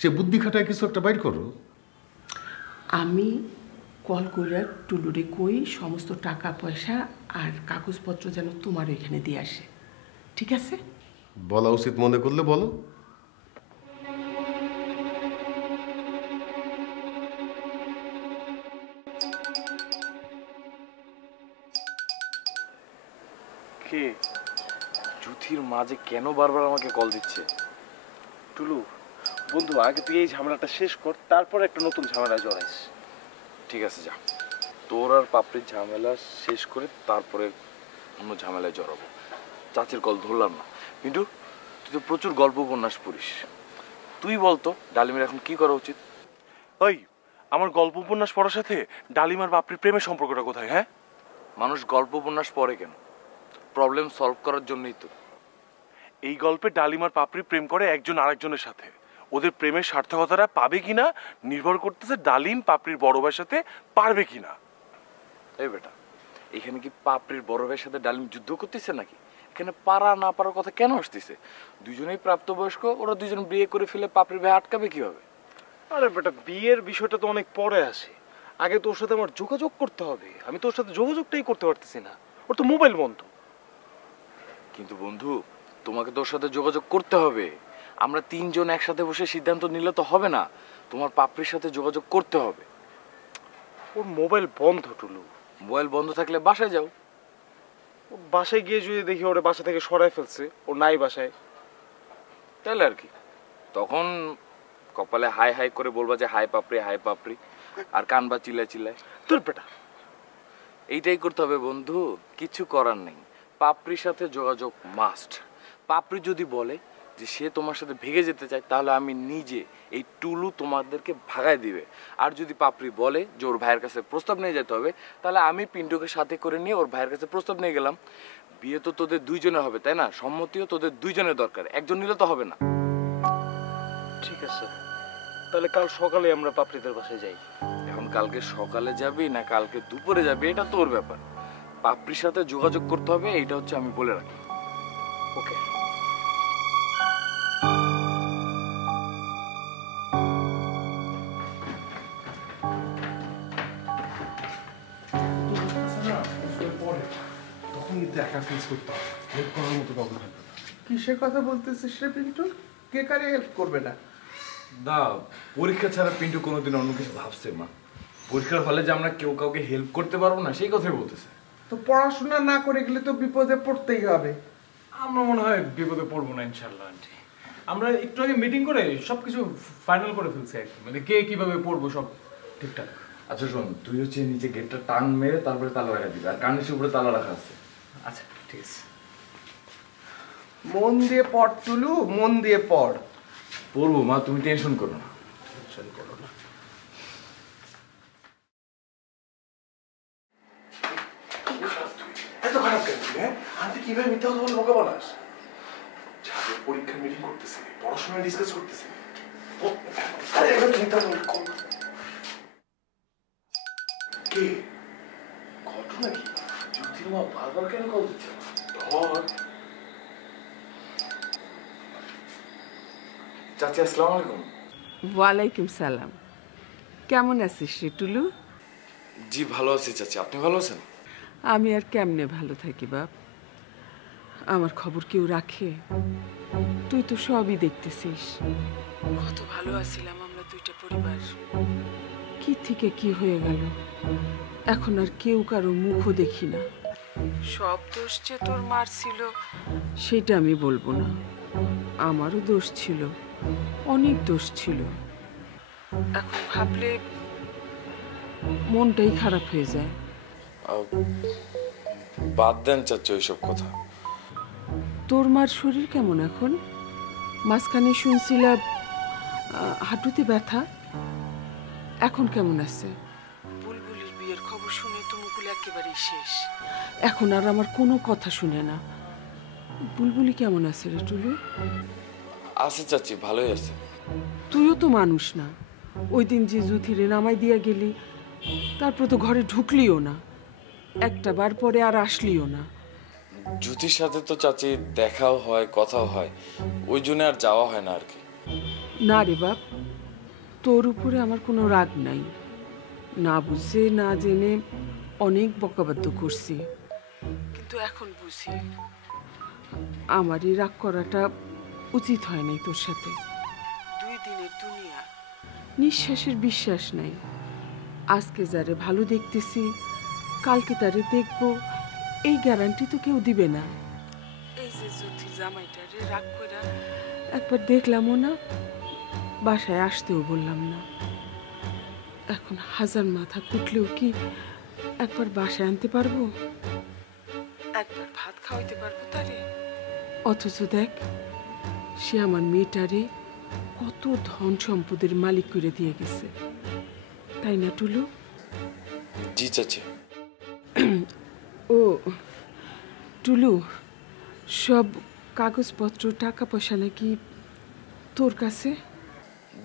সে বুদ্ধি খাটায় কিছু একটা বাইর করো। আমি কল করে টুলুরে কই সমস্ত টাকা পয়সা আর কাগজপত্র যেন তোমার এখানে দিয়ে আসে, ঠিক আছে? বলা উচিত মনে করলে বলো। কে? জুথির মাঝে কেন বারবার আমাকে কল দিচ্ছে? টুলু বন্ধু, আগে তুই এই ঝামেলাটা শেষ কর, তারপর একটা নতুন ঝামেলা জড়াইস। ঠিক আছে, যা। তোর আর পাপড়ির ঝামেলা শেষ করে তারপরে অন্য ঝামেলায় জড়াবো। চাচির কল ধরলাম না। কিন্তু তুই তো প্রচুর গল্প উপন্যাস পড়িস, তুই বলতো ডালিমের এখন কি করা উচিত? ওই আমার গল্প উপন্যাস পড়ার সাথে ডালিম আর পাপড়ির প্রেমের সম্পর্কটা কোথায়? হ্যাঁ, মানুষ গল্প উপন্যাস পড়ে কেন? প্রবলেম সলভ করার জন্যই তো। এই গল্পে ডালিম আর পাপড়ি প্রেম করে একজন আরেকজনের সাথে। ওদের প্রেমের সার্থকতাটা পাবে কিনা নির্ভর করতেছে ডালিম পাপড়ির বড় ভাইয়ের সাথে পারবে কিনা। এই বেটা, এখানে কি পাপড়ির বড় ভাইয়ের সাথে ডালিম যুদ্ধ করতেছে নাকি? এখানে পারা না পারার কথা কেন আসতেছে? দুজনেই প্রাপ্তবয়স্ক, ওরা দুজন বিয়ে করে ফেলে পাপড়ির ভাই আটকাবে কিভাবে? আরে বেটা, বিয়ের বিষয়টা তো অনেক পরে আসে, আগে তোর সাথে আমার যোগাযোগ করতে হবে। আমি তোর সাথে যোগাযোগটাই করতে পারতেছি না, ওর তো মোবাইল বন্ধ। কিন্তু বন্ধু, তোমাকে তোর সাথে যোগাযোগ করতে হবে। আমরা তিনজন একসাথে বসে সিদ্ধান্ত নিলে তো হবে না, তোমার পাপড়ির সাথে যোগাযোগ করতে হবে। ওর মোবাইল বন্ধ টুলু। মোবাইল বন্ধ থাকলে বাসায় যাও। ওর বাসায় গিয়ে যদি দেখি ওরা বাসা থেকে সরাই ফেলছে, ও নাই বাসায়, তাহলে আর কি, তখন কপালে হাই হাই করে বলবা যে হাই পাপড়ি হাই পাপড়ি, আর কানবা চিল্লায় চিল্লায়। তোর বেটা এইটাই করতে হবে বন্ধু, কিছু করার নেই। পাপড়ির সাথে যোগাযোগ মাস্ট। পাপড়ি যদি বলে যে সে তোমার সাথে ভেগে যেতে চায়, তাহলে আমি নিজে এই টুলু তোমাদেরকে ভাগায় দিবে। আর যদি পাপড়ি বলে যে ওর ভাইয়ের কাছে প্রস্তাব নিয়ে যেতে হবে, তাহলে আমি পিন্টুকে সাথে করে নিয়ে ওর ভাইয়ের কাছে প্রস্তাব নিয়ে গেলাম। বিয়ে তো তোদের দুইজনের হবে, তাই না? সম্মতিও তোদের দুইজনের দরকার, একজন নিলে তো হবে না। ঠিক আছে, তাহলে কাল সকালে আমরা পাপড়িদের বাসায় যাই। এখন কালকে সকালে যাবি না কালকে দুপুরে যাবি, এটা তোর ব্যাপার। পাপড়ির সাথে যোগাযোগ করতে হবে, এইটা হচ্ছে আমি বলে রাখি। ওকে। তখন কিন্তু একা ফেস করতে হবে, হেল্প করার মতো কাউকে থাকবে না। কিসের কথা বলতেছিস রে পিন্টু? কে কারে হেল্প করবে না? না, পরীক্ষা ছাড়া পিন্টু কোনোদিন অন্য কিছু ভাবছে মা? পরীক্ষার হলে যে আমরা কেউ কাউকে হেল্প করতে পারবো না, সেই কথাই বলতেছে। তো পড়াশোনা না করে গেলে তো বিপদে পড়তেই হবে। আমরা মনে হয় বিপদে পড়বো না ইনশাল্লাহ আন্টি। আমরা একটু আগে মিটিং করে সবকিছু ফাইনাল করে ফেলছি একদম, মানে কে কিভাবে পড়বো সব ঠিকঠাক। আচ্ছা শোন, তুই হচ্ছে নিচে গেটটা টান মেরে তারপরে তালা রাখা দিবি, আর কার্নিশের উপরে তালা রাখা আছে। আচ্ছা ঠিক আছে। মন দিয়ে পড় টুলু, মন দিয়ে পড়। পড়বো মা, তুমি টেনশন করো না। টেনশন করো না। এত খারাপ কেন? হ্যাঁ, আন্টি কিভাবে মিথ্যা কথা বলে বোকা বানাস? যাদের পরীক্ষার মিটিং করতেছে, পড়াশোনা ডিসকাস করতেছে, আরে এভাবে মিথ্যা কথা বলে কর না। কে? ঘটনা কি? জ্যোতির মা বারবার কেন কল দিচ্ছে? ধর। চাচি আসসালামু আলাইকুম। ওয়ালাইকুম সালাম। কেমন আছিস রে টুলু? জি ভালো আছি চাচি, আপনি ভালো আছেন? আমি আর কেমনে ভালো থাকি বাপ, আমার খবর কেউ রাখে? তুই তো সবই দেখতেছিস, কত ভালো আছিলাম আমরা দুইটা পরিবার। কি থেকে কি হয়ে গেল, এখন আর কেউ কারো মুখও দেখি না। সব দোষ যে তোর মার ছিল সেটা আমি বলবো না, আমারও দোষ ছিল, অনেক দোষ ছিল। এখন ভাবলে মনটাই খারাপ হয়ে যায়। বাদ দেন চাচি ওইসব কথা। তোর মার শরীর কেমন এখন? মাঝখানে শুনছিলাম হাঁটুতে ব্যথা, এখন কেমন আছে? বুলবুলির বিয়ের খবর শুনে তো মুকুল একেবারেই শেষ, এখন আর আমার কোনো কথা শুনে না। বুলবুলি কেমন আছে রে টুলু? আছে চাচি, ভালোই আছে। তুইও তো মানুষ না, ওই দিন যে জুথিরে নামাই দিয়া গেলি, তারপর তো ঘরে ঢুকলিও না, একটা বার পরে আর আসলিও না। জ্যোতির সাথে তো চাচি দেখাও হয়, কথাও হয়, ওই জন্য আর যাওয়া হয় না আর কি। না রে বাপ, তোর উপরে আমার কোনো রাগ নাই, না বুঝে না জেনে অনেক বকাবাদ্য করছি, কিন্তু এখন বুঝি আমার এই রাগ করাটা উচিত হয় নাই তোর সাথে। 2 দিনের দুনিয়া, নিঃশ্বাসের বিশ্বাস নাই। আজকে যারে ভালো দেখতেছি, কালকে তারে দেখবো, এই গ্যারান্টি তো কেউ দিবে না। এই যে জ্যোতি জামাইটারে রাগ করে একবার দেখলামও না, বাসায় আসতেও বললাম না। এখন হাজার মাথা কুটলেও কি একবার বাসায় আনতে পারবো, একবার ভাত খাওয়াইতে পারবো তারে? অথচ দেখ, সে আমার মেয়েটারে কত ধন সম্পদের মালিক করে দিয়ে গেছে, তাই না টুলু? জি চাচি। ও টুলু, সব কাগজপত্র টাকা পয়সা নাকি তোর কাছে?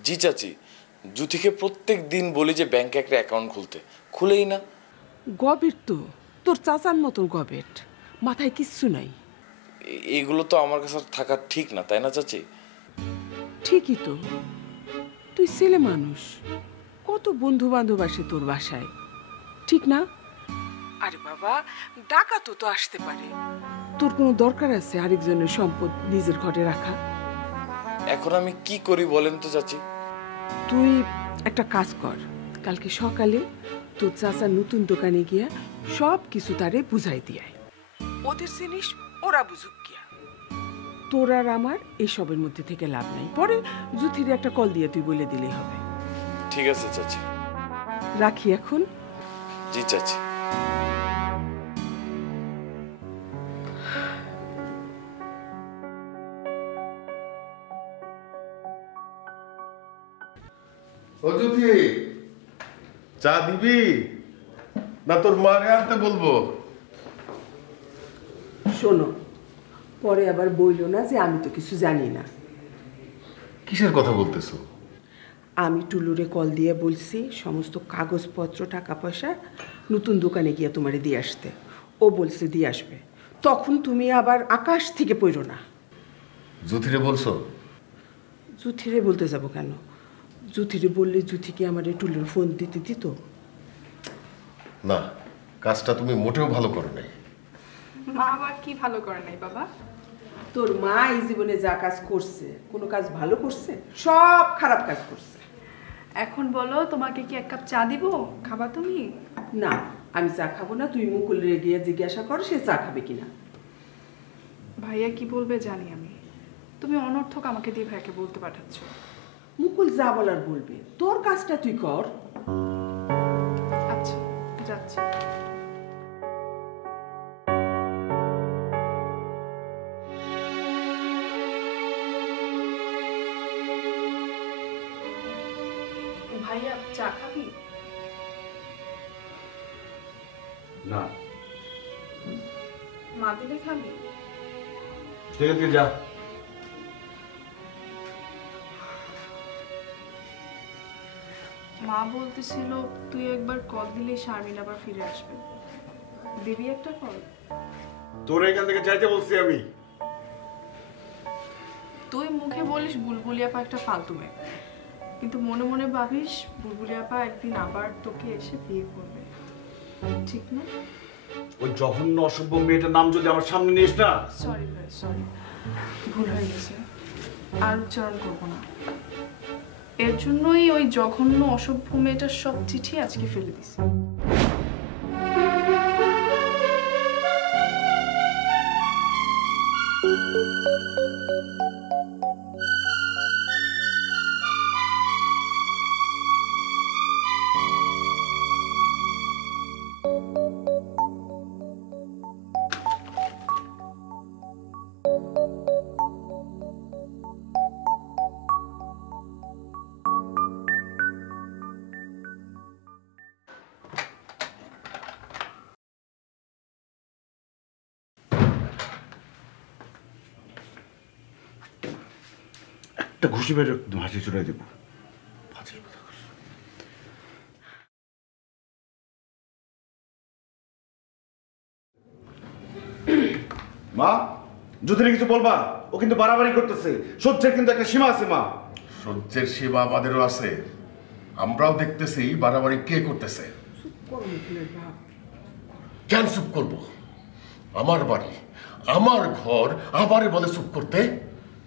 জি চাচি, জ্যোতিকে প্রত্যেক দিন বলি যে ব্যাংকে একটা অ্যাকাউন্ট খুলতে, খুলেই না। গবেট তো তোর চাচার মতন গবেট, মাথায় কিচ্ছু নাই। এগুলো তো আমার কাছে থাকা ঠিক না, তাই না চাচি? ঠিকই তো, তুই ছেলে মানুষ, কত বন্ধু বান্ধব আসে তোর বাসায়, ঠিক না? আরে বাবা, ডাকাতও তো আসতে পারে, তোর কোনো দরকার আছে আরেকজনের সম্পদ নিজের ঘরে রাখা? এখন আমি কি করি বলেন তো চাচি? তুই একটা কাজ কর, কালকে সকালে তোর চাচার নতুন দোকানে গিয়া সব কিছু তারে বুঝাই দিয়ায়, ওদের জিনিস ওরা বুঝুক গিয়া। তোর আর আমার এসবের মধ্যে থেকে লাভ নাই, পরে জুথির একটা কল দিয়ে তুই বলে দিলেই হবে। ঠিক আছে চাচি, রাখি এখন। জি চাচি। ও জ্যোতি, চা দিবি না তোর মারে আনতে বলবো? শোনো, পরে আবার বইল না যে আমি তো কিছু জানি না। কিসের কথা বলতেছো? আমি টুলুরে কল দিয়ে বলছি সমস্ত কাগজপত্র টাকা পয়সা নতুন দোকানে গিয়ে তোমারে দিয়ে আসতে, ও বলছে দিয়ে আসবে, তখন তুমি আবার আকাশ থেকে পড়ো না। জ্যোতিরে বলছো? জুথিরে বলতে যাব কেন? জুথিরে বললে জুথি কি আমার টুলুর ফোন দিতে দিত? না, কাজটা তুমি মোটেও ভালো করো নাই। মা আবার কি ভালো করে নাই বাবা? তোর মা এই জীবনে যা কাজ করছে, কোনো কাজ ভালো করছে? সব খারাপ কাজ করছে। এখন বলো, তোমাকে কি 1 কাপ চা দিব? খাবা তুমি? না, আমি চা খাবো না, তুই মুকুলে গিয়ে জিজ্ঞাসা কর সে চা খাবে কিনা। ভাইয়া কি বলবে জানি আমি, তুমি অনর্থক আমাকে দিয়ে ভাইয়াকে বলতে পাঠাচ্ছ। মুকুল যা বলার বলবে, তোর কাজটা তুই কর। আচ্ছা, যাচ্ছি। ভাইয়া চা খাবি? না, মা দিলে খাবি? ঠিক আছে যা। মা বলতেছিল তুই একবার কল দিলে শারমিন আবার ফিরে আসবে, দিবি একটা কল? তোর এখান থেকে চাইতে বলছি আমি। তুই মুখে বলিস বুলবুলি আপা একটা ফালতু মেয়ে, কিন্তু মনে মনে ভাবিস বুলবুলি আপা একদিন আবার তোকে এসে বিয়ে করবে, ঠিক না? ওই জঘন্য অসভ্য মেয়েটার নাম যদি আমার সামনে নিস না। সরি ভাই, সরি, ভুল হয়ে গেছে, আর উচ্চারণ করবো না। এর জন্যই ওই জঘন্য অসভ্য মেয়েটার সব চিঠি আজকে ফেলে দিছি। একটা ঘুষি মেরে হাসি চড়াই দেবো। মা, জ্যোতিরে কিছু বলবা? ও কিন্তু বাড়াবাড়ি করতেছে। সহ্যের কিন্তু একটা সীমা আছে মা। সহ্যের সীমা আমাদেরও আছে, আমরাও দেখতেছি বাড়াবাড়ি কে করতেছে। কেন চুপ করবো? আমার বাড়ি, আমার ঘর, আমারে বলে চুপ করতে।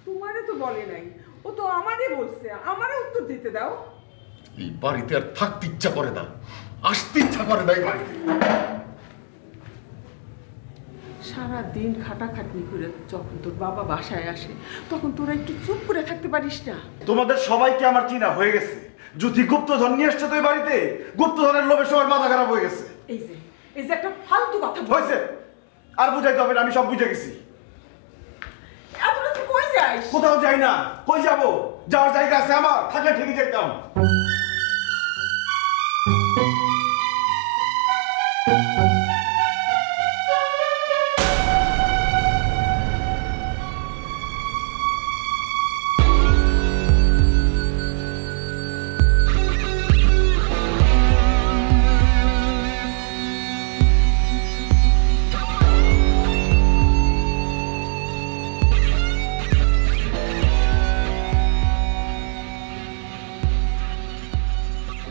তোমারে তো বলে নাই, ও তো আমারে বলছে, আমারে উত্তর দিতে দাও। এই বাড়িতে আর থাকতে ইচ্ছা করে না, আসতে ইচ্ছা করে না এই বাড়িতে। সারাদিন খাটাখাটনি করে যখন তোর বাবা বাসায় আসে তখন তোরা একটু চুপ করে থাকতে পারিস না? তোমাদের সবাইকে আমার চিনা হয়ে গেছে। জ্যোতি গুপ্তধন নিয়ে আসছে তো এই বাড়িতে। গুপ্তধনের লোভে সবার মাথা খারাপ হয়ে গেছে। এই যে একটা ফালতু কথা হয়েছে, আর বুঝাইতে হবে না, আমি সব বুঝে গেছি। এতটা তুই কই যাস? কোথাও যাই না। কই যাবো? যাওয়ার জায়গা আছে আমার, থাকলে ঠিকই যেতাম।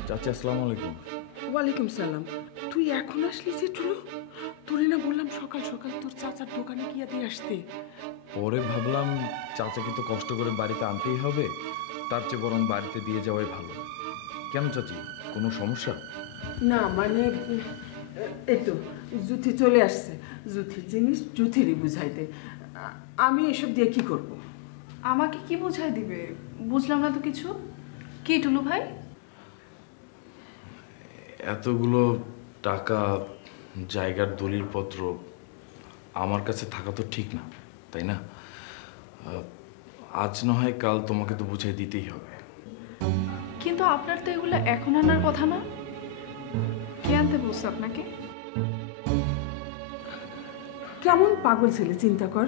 চাচি আসসালামু আলাইকুম। ওয়ালাইকুম সালাম। তুই এখন আসলি যে টুলু? তোরে না বললাম সকাল সকাল তোর চাচার দোকানে গিয়ে দিয়ে আসতে? পরে ভাবলাম চাচাকে তো কষ্ট করে বাড়িতে আনতেই হবে, তার চেয়ে বরং বাড়িতে দিয়ে যাওয়াই ভালো। কেন চাচি, কোনো সমস্যা? না মানে এই তো জুথি চলে আসছে। জুথির জিনিস জুথিরই বুঝাই দে। আমি এসব দিয়ে কি করব? আমাকে কি বুঝাই দিবে? বুঝলাম না তো কিছু। কি টুলু ভাই? এতগুলো টাকা, জায়গার দলিলপত্র আমার কাছে থাকা তো ঠিক না, তাই না? আজ না হয় কাল তোমাকে তো বুঝাই দিতেই হবে। কিন্তু আপনার তো এগুলো এখন আনার কথা না। কে আনতে বলছে আপনাকে? কেমন পাগল ছেলে চিন্তা কর।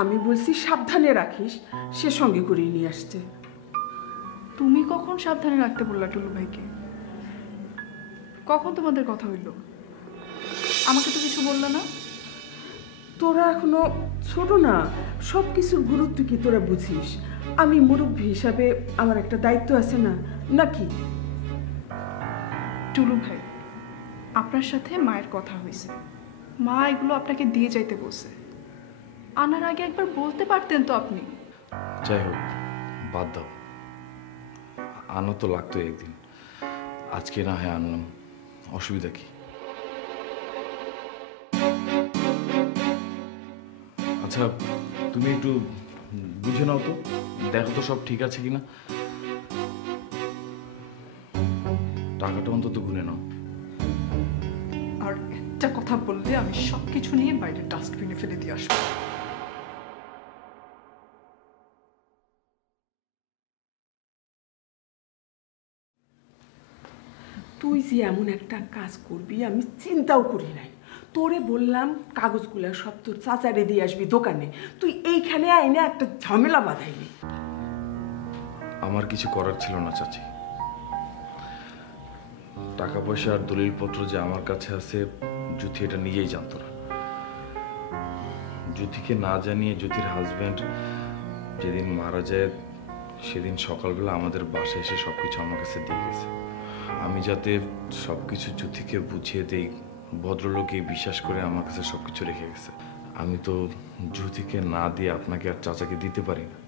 আমি বলছি সাবধানে রাখিস, সে সঙ্গে করিয়ে নিয়ে আসছে। তুমি কখন সাবধানে রাখতে বললা টুলু ভাইকে? কখন তোমাদের কথা হইল? আমাকে তো কিছু বললো না। তোরা এখনো ছোট না, সব কিছুর গুরুত্ব কি তোরা বুঝিস? আমি মুরব্বী হিসাবে আমার একটা দায়িত্ব আছে না, নাকি? টুলু ভাই, আপনার সাথে মায়ের কথা হয়েছে। মা এগুলো আপনাকে দিয়ে যাইতে বলছে। আনার আগে একবার বলতে পারতেন তো আপনি। যাই হোক, বাদ দাও, আনো তো লাগতো একদিন। আজকে না হয় আনলাম, অসুবিধা কি? আচ্ছা, তুমি একটু বুঝে নাও তো, দেখো তো সব ঠিক আছে কিনা। টাকাটা অন্তত গুনে নাও। আর একটা কথা বললে আমি সবকিছু নিয়ে বাইরে ডাস্টবিনে ফেলে দিয়ে আসবো। তুই যে এমন একটা কাজ করবি আমি চিন্তাও করি নাই। তোরে বললাম কাগজগুলো সব তোর চাচারে দিয়ে আসবি দোকানে, তুই এইখানে আইনে একটা ঝামেলা বাঁধাইলি। আমার কিছু করার ছিল না চাচি। টাকা পয়সা আর দলিলপত্র যে আমার কাছে আছে, জ্যোতি এটা নিজেই জানতো না। জ্যোতিকে না জানিয়ে জ্যোতির হাজবেন্ড যেদিন মারা যায় সেদিন সকালবেলা আমাদের বাসায় এসে সবকিছু আমার কাছে দিয়ে গেছে। আমি যাতে সবকিছু জ্যোতিকে বুঝিয়ে দেই, ভদ্রলোকে বিশ্বাস করে আমার কাছে সবকিছু রেখে গেছে। আমি তো জ্যোতিকে না দিয়ে আপনাকে আর চাচাকে দিতে পারি না।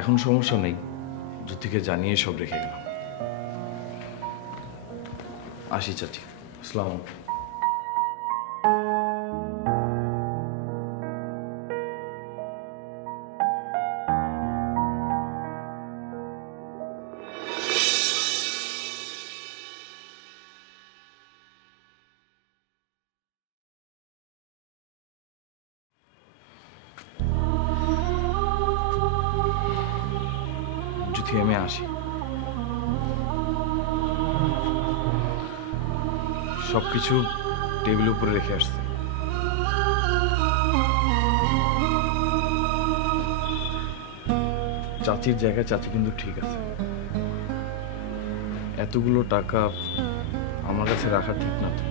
এখন সমস্যা নেই, জ্যোতিকে জানিয়ে সব রেখে গেলাম। আসি চাচি, আসসালামু আলাইকুম। জ্যোতি, আমি আসি। সবকিছু টেবিলের উপরে রেখে আসছে। চাচির জায়গায় চাচি কিন্তু ঠিক আছে। এতগুলো টাকা আমার কাছে রাখা ঠিক না তো।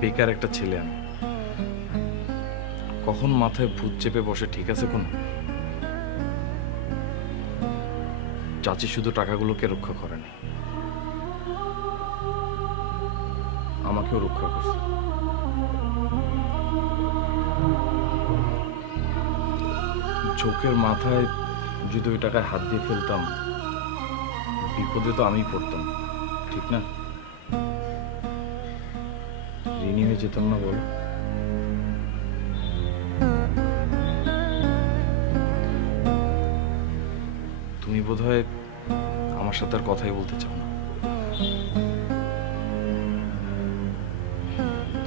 বেকার একটা ছেলে আমি, কখন মাথায় ভূত চেপে বসে ঠিক আছে কোনো? চাচি শুধু টাকাগুলোকে রক্ষা করেনি, আমাকেও রক্ষা করছে। চোখের মাথায় যদি ওই টাকায় হাত দিয়ে ফেলতাম, বিপদে তো আমিই পড়তাম, ঠিক না? ঋণী হয়ে যেতাম না বলো? তুমি বোধহয় আমার সাথে আর কথাই বলতে চাও না।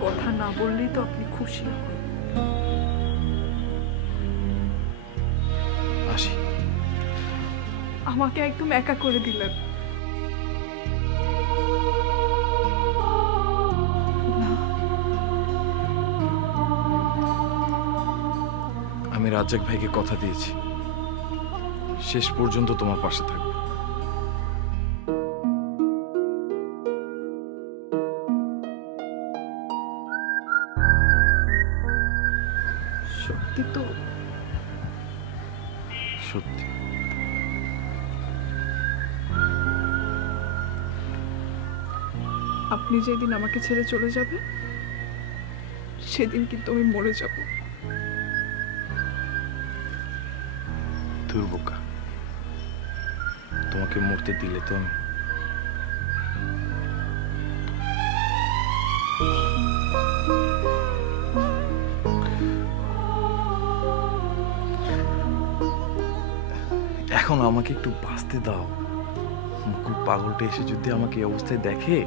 কথা না বললেই তো আপনি খুশি হন। আসি। আমাকে একদম একা করে দিলেন। আমি রাজ্জাক ভাইকে কথা দিয়েছি, শেষ পর্যন্ত তোমার পাশে থাকবো। সত্যি তো? সত্যি। আপনি যেদিন আমাকে ছেড়ে চলে যাবেন, সেদিন কিন্তু আমি মরে যাব। দুর্বোকা, তোমাকে মরতে দিলে তো আমি। এখন আমাকে একটু বাঁচতে দাও। মুকুল পাগলটা এসে যদি আমাকে এই অবস্থায় দেখে,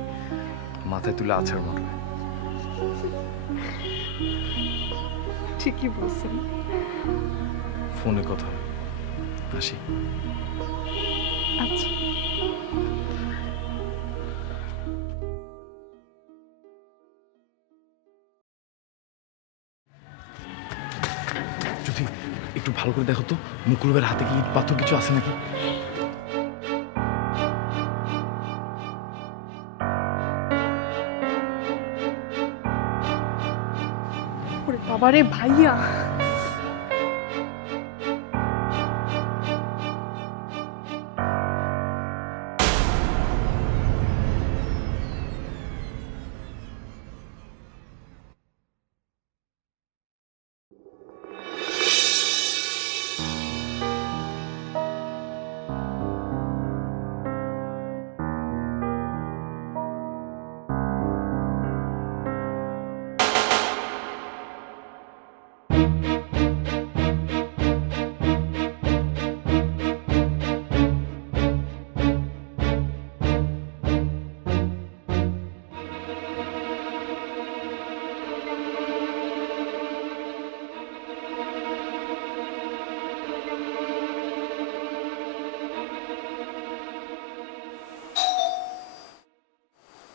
মাথায় তুলে আছাড় মারবে। ঠিকই বলছেন। ফোনে কথা হবে। আসি। আচ্ছা। যদি একটু ভালো করে দেখো তো, মুকুলের হাতে কি ইট পাথর কিছু আছে নাকি? ওরে বাবারে ভাইয়া,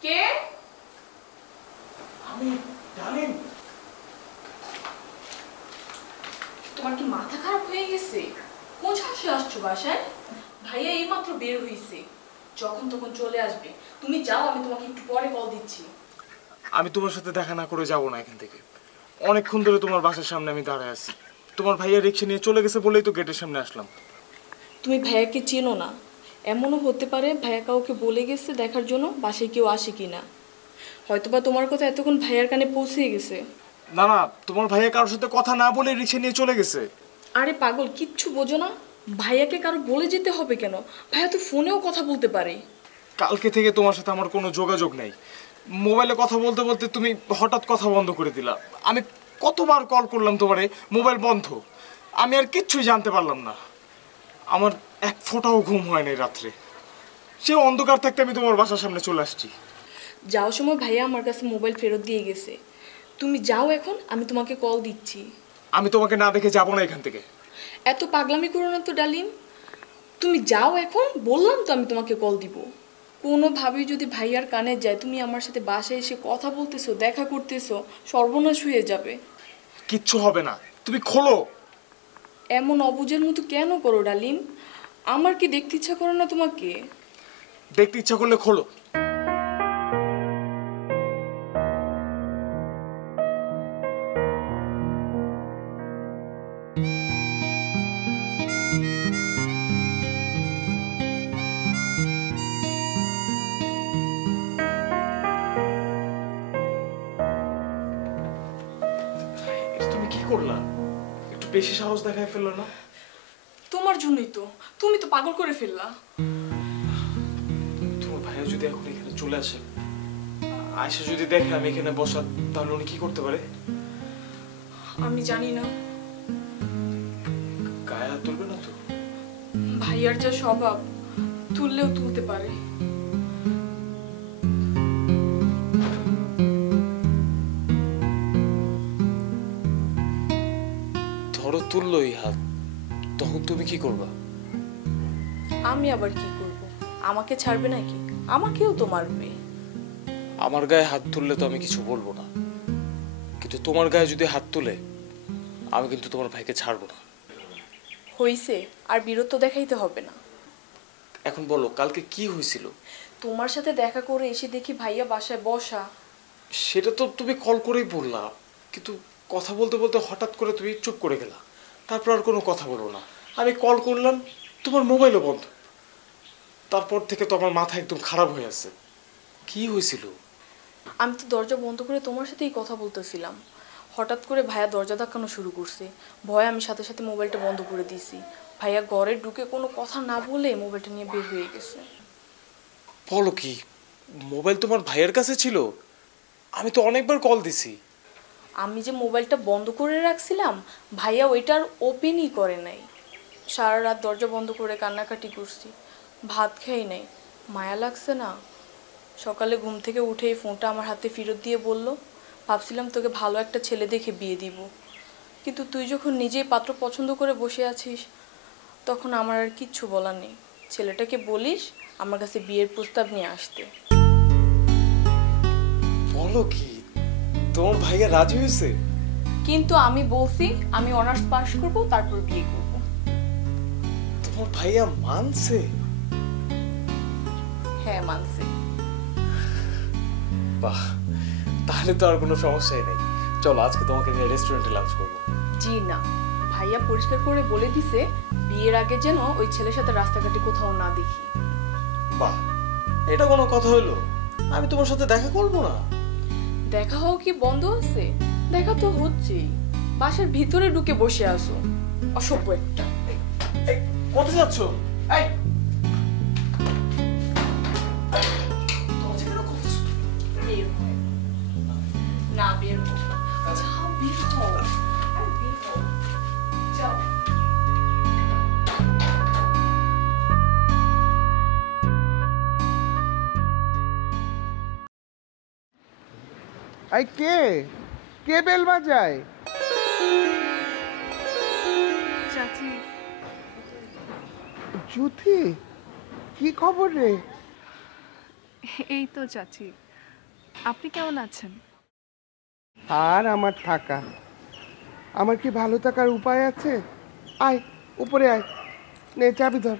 কে? আমি ডালিম। তোমার কি মাথা খারাপ হয়ে গেছে? কোন সাহসে আসছো বাসায়? ভাইয়া এইমাত্র বের হইছে, যখন তখন চলে আসবে। তুমি যাও, আমি তোমাকে একটু পরে কল দিচ্ছি। আমি তোমার সাথে দেখা না করে যাব না এখান থেকে। অনেকক্ষণ ধরে তোমার বাসার সামনে আমি দাঁড়ায় আছি। তোমার ভাইয়া রিক্সা নিয়ে চলে গেছে বলেই তো গেটের সামনে আসলাম। তুমি ভাইয়াকে চেনো না, এমনও হতে পারে ভাইয়া কাউকে বলে গেছে দেখার জন্য বাসায় কেউ আসে কিনা। হয়তোবা তোমার কথা এতক্ষণ ভাইয়ার কানে পৌঁছে গেছে। না না, তোমার ভাইয়া কারোর সাথে কথা না বলে রিক্সা নিয়ে চলে গেছে। আরে পাগল, কিচ্ছু বোঝো না? ভাইয়াকে কারো বলে যেতে হবে কেন? ভাইয়া তো ফোনেও কথা বলতে পারে। কালকে থেকে তোমার সাথে আমার কোনো যোগাযোগ নেই। মোবাইলে কথা বলতে বলতে তুমি হঠাৎ কথা বন্ধ করে দিলা। আমি কতবার কল করলাম তোমারে, মোবাইল বন্ধ। আমি আর কিচ্ছুই জানতে পারলাম না। আমার এক ফোঁটাও ঘুম হয় নাই রাত্রে। সে অন্ধকার থাকতে আমি তোমার বাসার সামনে চলে আসছি। যাওয়ার সময় ভাইয়া আমার কাছে মোবাইল ফেরত দিয়ে গেছে। তুমি যাও এখন, আমি তোমাকে কল দিচ্ছি। আমি তোমাকে না দেখে যাবো না এখান থেকে। এত পাগলামি করো না তো ডালিম। তুমি যাও এখন, বললাম তো আমি তোমাকে কল দিব। কোনোভাবেই যদি ভাইয়ার কানে যায় তুমি আমার সাথে বাসায় এসে কথা বলতেছো, দেখা করতেছো, সর্বনাশ হয়ে যাবে। কিচ্ছু হবে না, তুমি খোলো। এমন অবুঝের মতো কেন করো ডালিম? আমার কি দেখতে ইচ্ছা করে না তোমাকে? দেখতে ইচ্ছা করলে খোলো। তুমি কি করলা? একটু বেশি সাহস দেখায় ফেললো না? তোমার জন্যই তো, তুমি তো পাগল করে ফেললা। তোমার ভাইয়া যদি এখন এখানে চলে আসে, আয়সা যদি দেখে আমি এখানে বসা, তাহলে উনি কি করতে পারে? আমি জানি না। গায়ে হাত তুলবে না তো? ভাইয়ার যা স্বভাব, তুললেও তুলতে পারে। ধরো তুললোই হাত, তখন তুমি কি করবা? আমি আবার কি করব? আমাকে ছাড়বে নাকি? আমাকেও তো মারবে। আমার গায়ে হাত তুললে তো আমি কিছু বলবো না, কিন্তু তোমার গায়ে যদি হাত তুলে, আমি কিন্তু তোমার ভাইকে ছাড়বো না। হইছে, আর বীরত্ব দেখাইতে হবে না। এখন বলো, কালকে কি হয়েছিল? তোমার সাথে দেখা করে এসে দেখি ভাইয়া বাসায় বসা। সেটা তো তুমি কল করেই বললা, কিন্তু কথা বলতে বলতে হঠাৎ করে তুমি চুপ করে গেলা, তারপর আর কোনো কথা বলবো না। আমি কল করলাম, তোমার মোবাইলও বন্ধ। তারপর থেকে তো আমার মাথা একদম খারাপ হয়ে আছে। কি হয়েছিল? আমি তো দরজা বন্ধ করে তোমার সাথেই কথা বলতেছিলাম, হঠাৎ করে ভাইয়া দরজা ধাক্কানো শুরু করছে। ভয়ে আমি সাথে সাথে মোবাইলটা বন্ধ করে দিয়েছি। ভাইয়া ঘরে ঢুকে কোনো কথা না বলে মোবাইলটা নিয়ে বের হয়ে গেছে। বলো কি, মোবাইল তোমার ভাইয়ের কাছে ছিল? আমি তো অনেকবার কল দিছি। আমি যে মোবাইলটা বন্ধ করে রাখছিলাম, ভাইয়া ওইটার ওপেনই করে নাই। সারা রাত দরজা বন্ধ করে কান্নাকাটি করছি, ভাত খাই নাই। মায়া লাগছে না? সকালে ঘুম থেকে উঠে এই ফোনটা আমার হাতে ফেরত দিয়ে বলল, ভাবছিলাম তোকে ভালো একটা ছেলে দেখে বিয়ে দিব, কিন্তু তুই যখন নিজেই পাত্র পছন্দ করে বসে আছিস, তখন আমার আর কিচ্ছু বলার নেই। ছেলেটাকে বলিস আমার কাছে বিয়ের প্রস্তাব নিয়ে আসতে। বলো কি, তোমার ভাইয়া রাজি হয়েছে? কিন্তু আমি বলছি আমি অনার্স পাস করব, তারপর বিয়ে করব। তোমার ভাইয়া মানছে? হ্যাঁ, মানছে। বাহ, তাহলে তো আর কোনো সমস্যাই নেই। চলো আজকে তোমাকে নিয়ে রেস্টুরেন্টে লাঞ্চ করবো। জি না, ভাইয়া পরিষ্কার করে বলে দিছে বিয়ের আগে যেন ওই ছেলের সাথে রাস্তাঘাটে কোথাও না দেখি। বাহ, এটা কোনো কথা হইলো? আমি তোমার সাথে দেখা করবো না? দেখা হও কি বন্ধ আছে? দেখা তো হচ্ছেই। বাসার ভিতরে ঢুকে বসে আসো, অসভ্য একটা। কোথায় যাচ্ছ? এই বের হও। না, বের হও। যাও, বের হও। আরে বের হও। যাও। আই কে কে বেল বাজায়? চাচি। জুথি, কি খবর রে? এই তো চাচি, আপনি কেমন আছেন? আর আমার থাকা, আমার কি ভালো থাকার উপায় আছে? আয় উপরে আয়, নে চাবি ধর।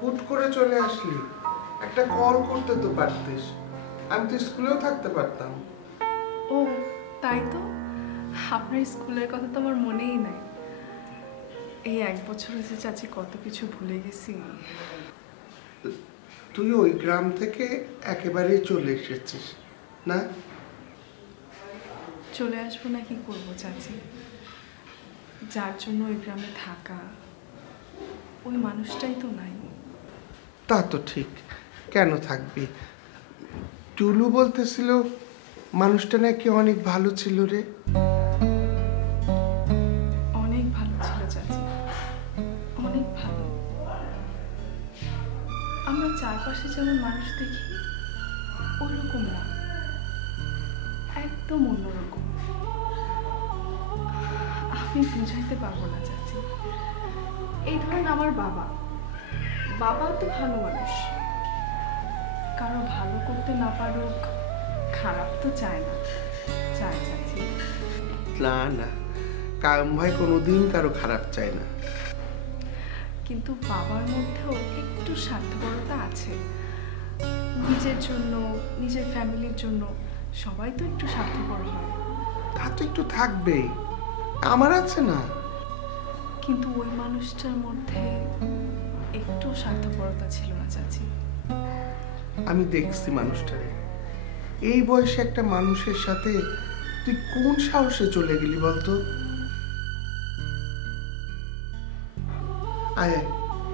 হুট করে চলে আসলি, একটা কল করতে তো পারতিস, আমি তো স্কুলেও থাকতে পারতাম। ও তাই তো, আপনার স্কুলের কথা তো আমার মনেই নাই। এই 1 বছরে যে চাচি কত কিছু ভুলে গেছি। তুই ওই গ্রাম থেকে একেবারেই চলে এসেছিস না? চলে আসবো না কি করবো চাচি, যার জন্য ওই গ্রামে থাকা, ওই মানুষটাই তো নাই। তা তো ঠিক, কেন থাকবি? টুলু বলতেছিল মানুষটা নাকি অনেক ভালো ছিল রে। অনেক ভালো ছিল চাচি, অনেক ভালো। আমরা চারপাশে যেমন মানুষ দেখি ওরকম না, একদম অন্যরকম। আমি বুঝাইতে পারবো না চাচি। এই ধরেন আমার বাবা, বাবা তো ভালো মানুষ, কারো ভালো করতে না পারুক, খারাপ তো চায় না, চায় চাচি? না না, কায়ুম ভাই কোনোদিন কারো খারাপ চায় না। কিন্তু বাবার মধ্যেও একটু স্বার্থপরতা আছে। নিজের জন্য, নিজের ফ্যামিলির জন্য সবাই তো একটু স্বার্থপর হয়। তা তো একটু থাকবেই, আমার আছে না। কিন্তু ওই মানুষটার মধ্যে একটু স্বার্থপরতা ছিল না চাচি। আমি দেখছি মানুষটারে। এই বয়সে একটা মানুষের সাথে তুই কোন সাহসে চলে গেলি বলতো? আয় আয়,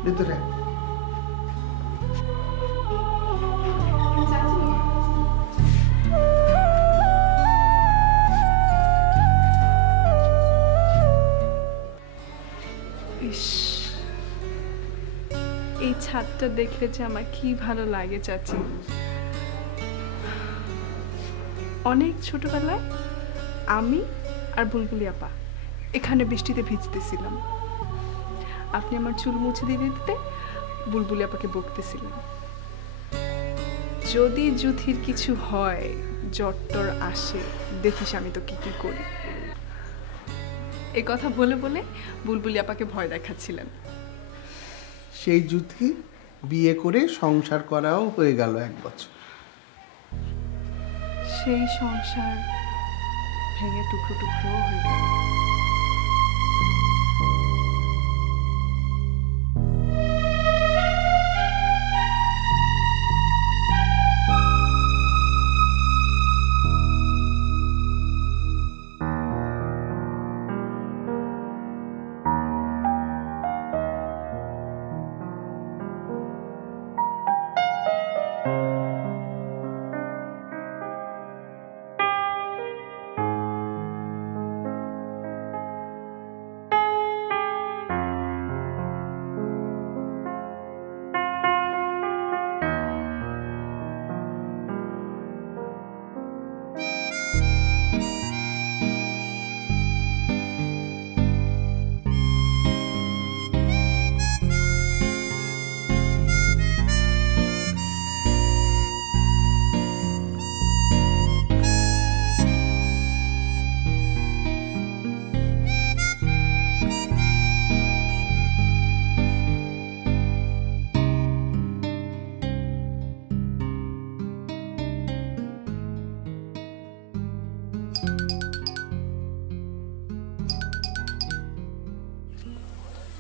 ভিতরে আয়। ইস, এই ছাদটা দেখলে যে আমার কি ভালো লাগে চাচি। অনেক ছোটবেলায় আমি আর বুলবুলি আপা এখানে বৃষ্টিতে ভিজতেছিলাম। আপনি আমার চুল মুছে দিয়ে দিতে বুলবুলি আপাকে বকতেছিলেন, যদি জুথির কিছু হয়, জ্বর আসে, দেখিস আমি তো কি কি করি। এই কথা বলে বলে বুলবুলি আপাকে ভয় দেখাচ্ছিলেন। সেই জুথি বিয়ে করে সংসার করাও হয়ে গেল 1 বছর। সেই সংসার ভেঙে টুকরো টুকরো হয়ে গেল।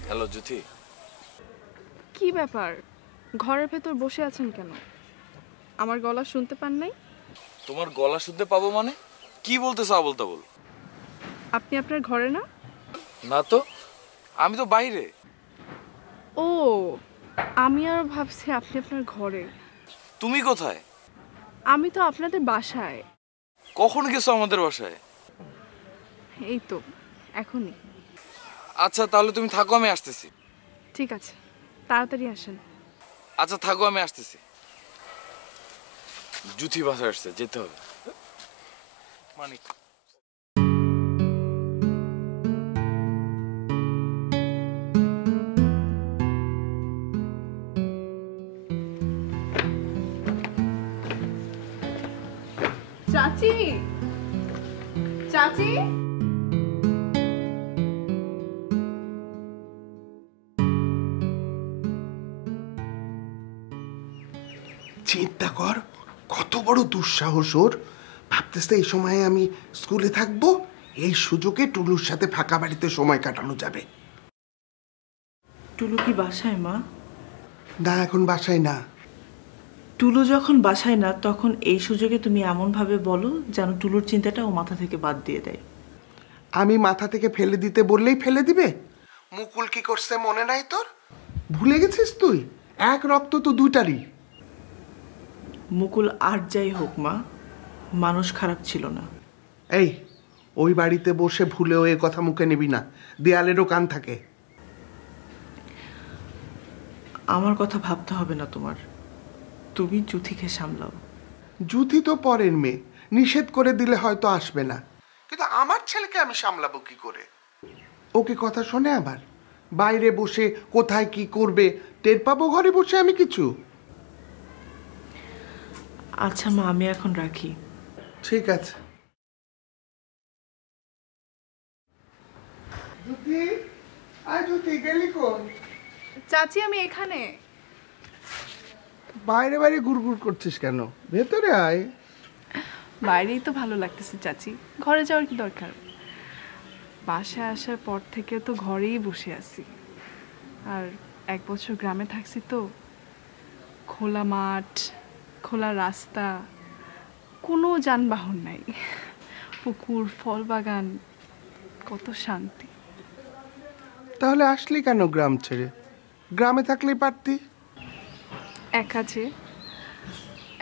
হ্যালো জ্যোতি। কি ব্যাপার, ঘরের ভেতর বসে আছেন কেন? আমার গলা শুনতে পান নাই? তোমার গলা শুনতে পাবো মানে? কি বলতেছো আবোল তাবোল? আপনি আপনার ঘরে না? না তো, আমি তো বাইরে। ও, আমি আর ভাবছি আপনি আপনার ঘরে। তুমি কোথায়? আমি তো আপনাদের বাসায়। কখন গেছো আমাদের বাসায়? এই তো এখনই। আচ্ছা তাহলে তুমি থাকো, আমি আসতেছি। ঠিক আছে, তাড়াতাড়ি আসেন। আচ্ছা থাকো, আমি আসতেছি। জুথি বাসায় আসছে, যেতে হবে। মানিক, চাচি, চাচি, চিন্তা কর, কত বড় দুঃসাহস ওর। ভাবতেছে এই সময়ে আমি স্কুলে থাকবো, এই সুযোগে টুলুর সাথে ফাঁকা বাড়িতে সময় কাটানো যাবে। টুলু কি বাসায় মা? না, এখন বাসায় না। টুলু যখন বাসায় না, তখন এই সুযোগে তুমি এমনভাবে বলো যেন টুলুর চিন্তাটা ও মাথা থেকে বাদ দিয়ে দেয়। আমি মাথা থেকে ফেলে দিতে বললেই ফেলে দিবে? মুকুল কি করছে মনে নাই তোর? ভুলে গেছিস তুই? এক রক্ত তো দুটারই। মুকুল আর যাই হোক মা, মানুষ খারাপ ছিল না। এই, ওই বাড়িতে বসে ভুলেও এ কথা মুখে নিবি না, দেয়ালেরও কান থাকে। আমার কথা ভাবতে হবে না তোমার, তুমি জুথিকে সামলাও। জুথি তো পরের মেয়ে, নিষেধ করে দিলে হয়তো আসবে না, কিন্তু আমার ছেলেকে আমি সামলাবো কি করে? ওকে কথা শোনে আবার? বাইরে বসে কোথায় কি করবে টের পাবো ঘরে বসে আমি কিছু? আচ্ছা মা, আমি এখন রাখি। ঠিক আছে। জুথি, আয় জুথি, গেলি কোন? চাচি আমি এখানে। বাইরে বাইরে গুড়গুড় করছিস কেন? ভেতরে আয়। বাইরেই তো ভালো লাগতেছে চাচি, ঘরে যাওয়ার কি দরকার? বাসায় আসার পর থেকে তো ঘরেই বসে আছি। আর 1 বছর গ্রামে থাকছি তো, খোলা মাঠ, খোলা রাস্তা, কোনো যানবাহন নাই, পুকুর, ফল বাগান, কত শান্তি। তাহলে আসলি কেন গ্রাম ছেড়ে? গ্রামে থাকলেই পারতি। একা যে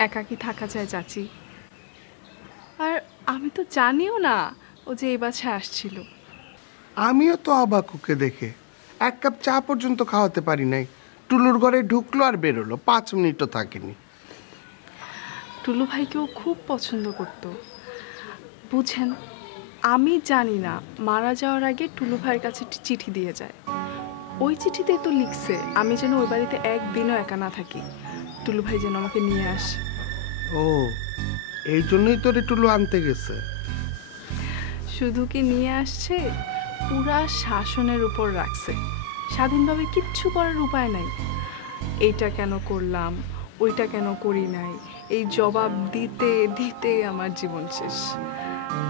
একাকি থাকা যায় চাচি। আর আমি তো জানিও না ও যে এই বাসায় আসছিল। আমিও তো অবাক ওকে দেখে, 1 কাপ চা পর্যন্ত খাওয়াতে পারি নাই। টুলুর ঘরে ঢুকলো আর বেরোলো, 5 মিনিটও থাকেনি। টুলু ভাইকেও খুব পছন্দ করত। বুঝেন, আমি জানি না মারা যাওয়ার আগে টুলু ভাইয়ের কাছে একটি চিঠি দিয়ে যায়। ওই চিঠিতে তো লিখছে আমি যেন ওই বাড়িতে একদিনও একা না থাকি, টুলু ভাই যেন আমাকে নিয়ে আসে। ও, এই জন্যই তোরে টুলু আনতে গেছে। শুধু কি নিয়ে আসছে, পুরা শাসনের উপর রাখছে। স্বাধীনভাবে কিচ্ছু করার উপায় নাই। এইটা কেন করলাম, ওইটা কেন করি নাই, এই জবাব দিতে দিতে আমার জীবন শেষ।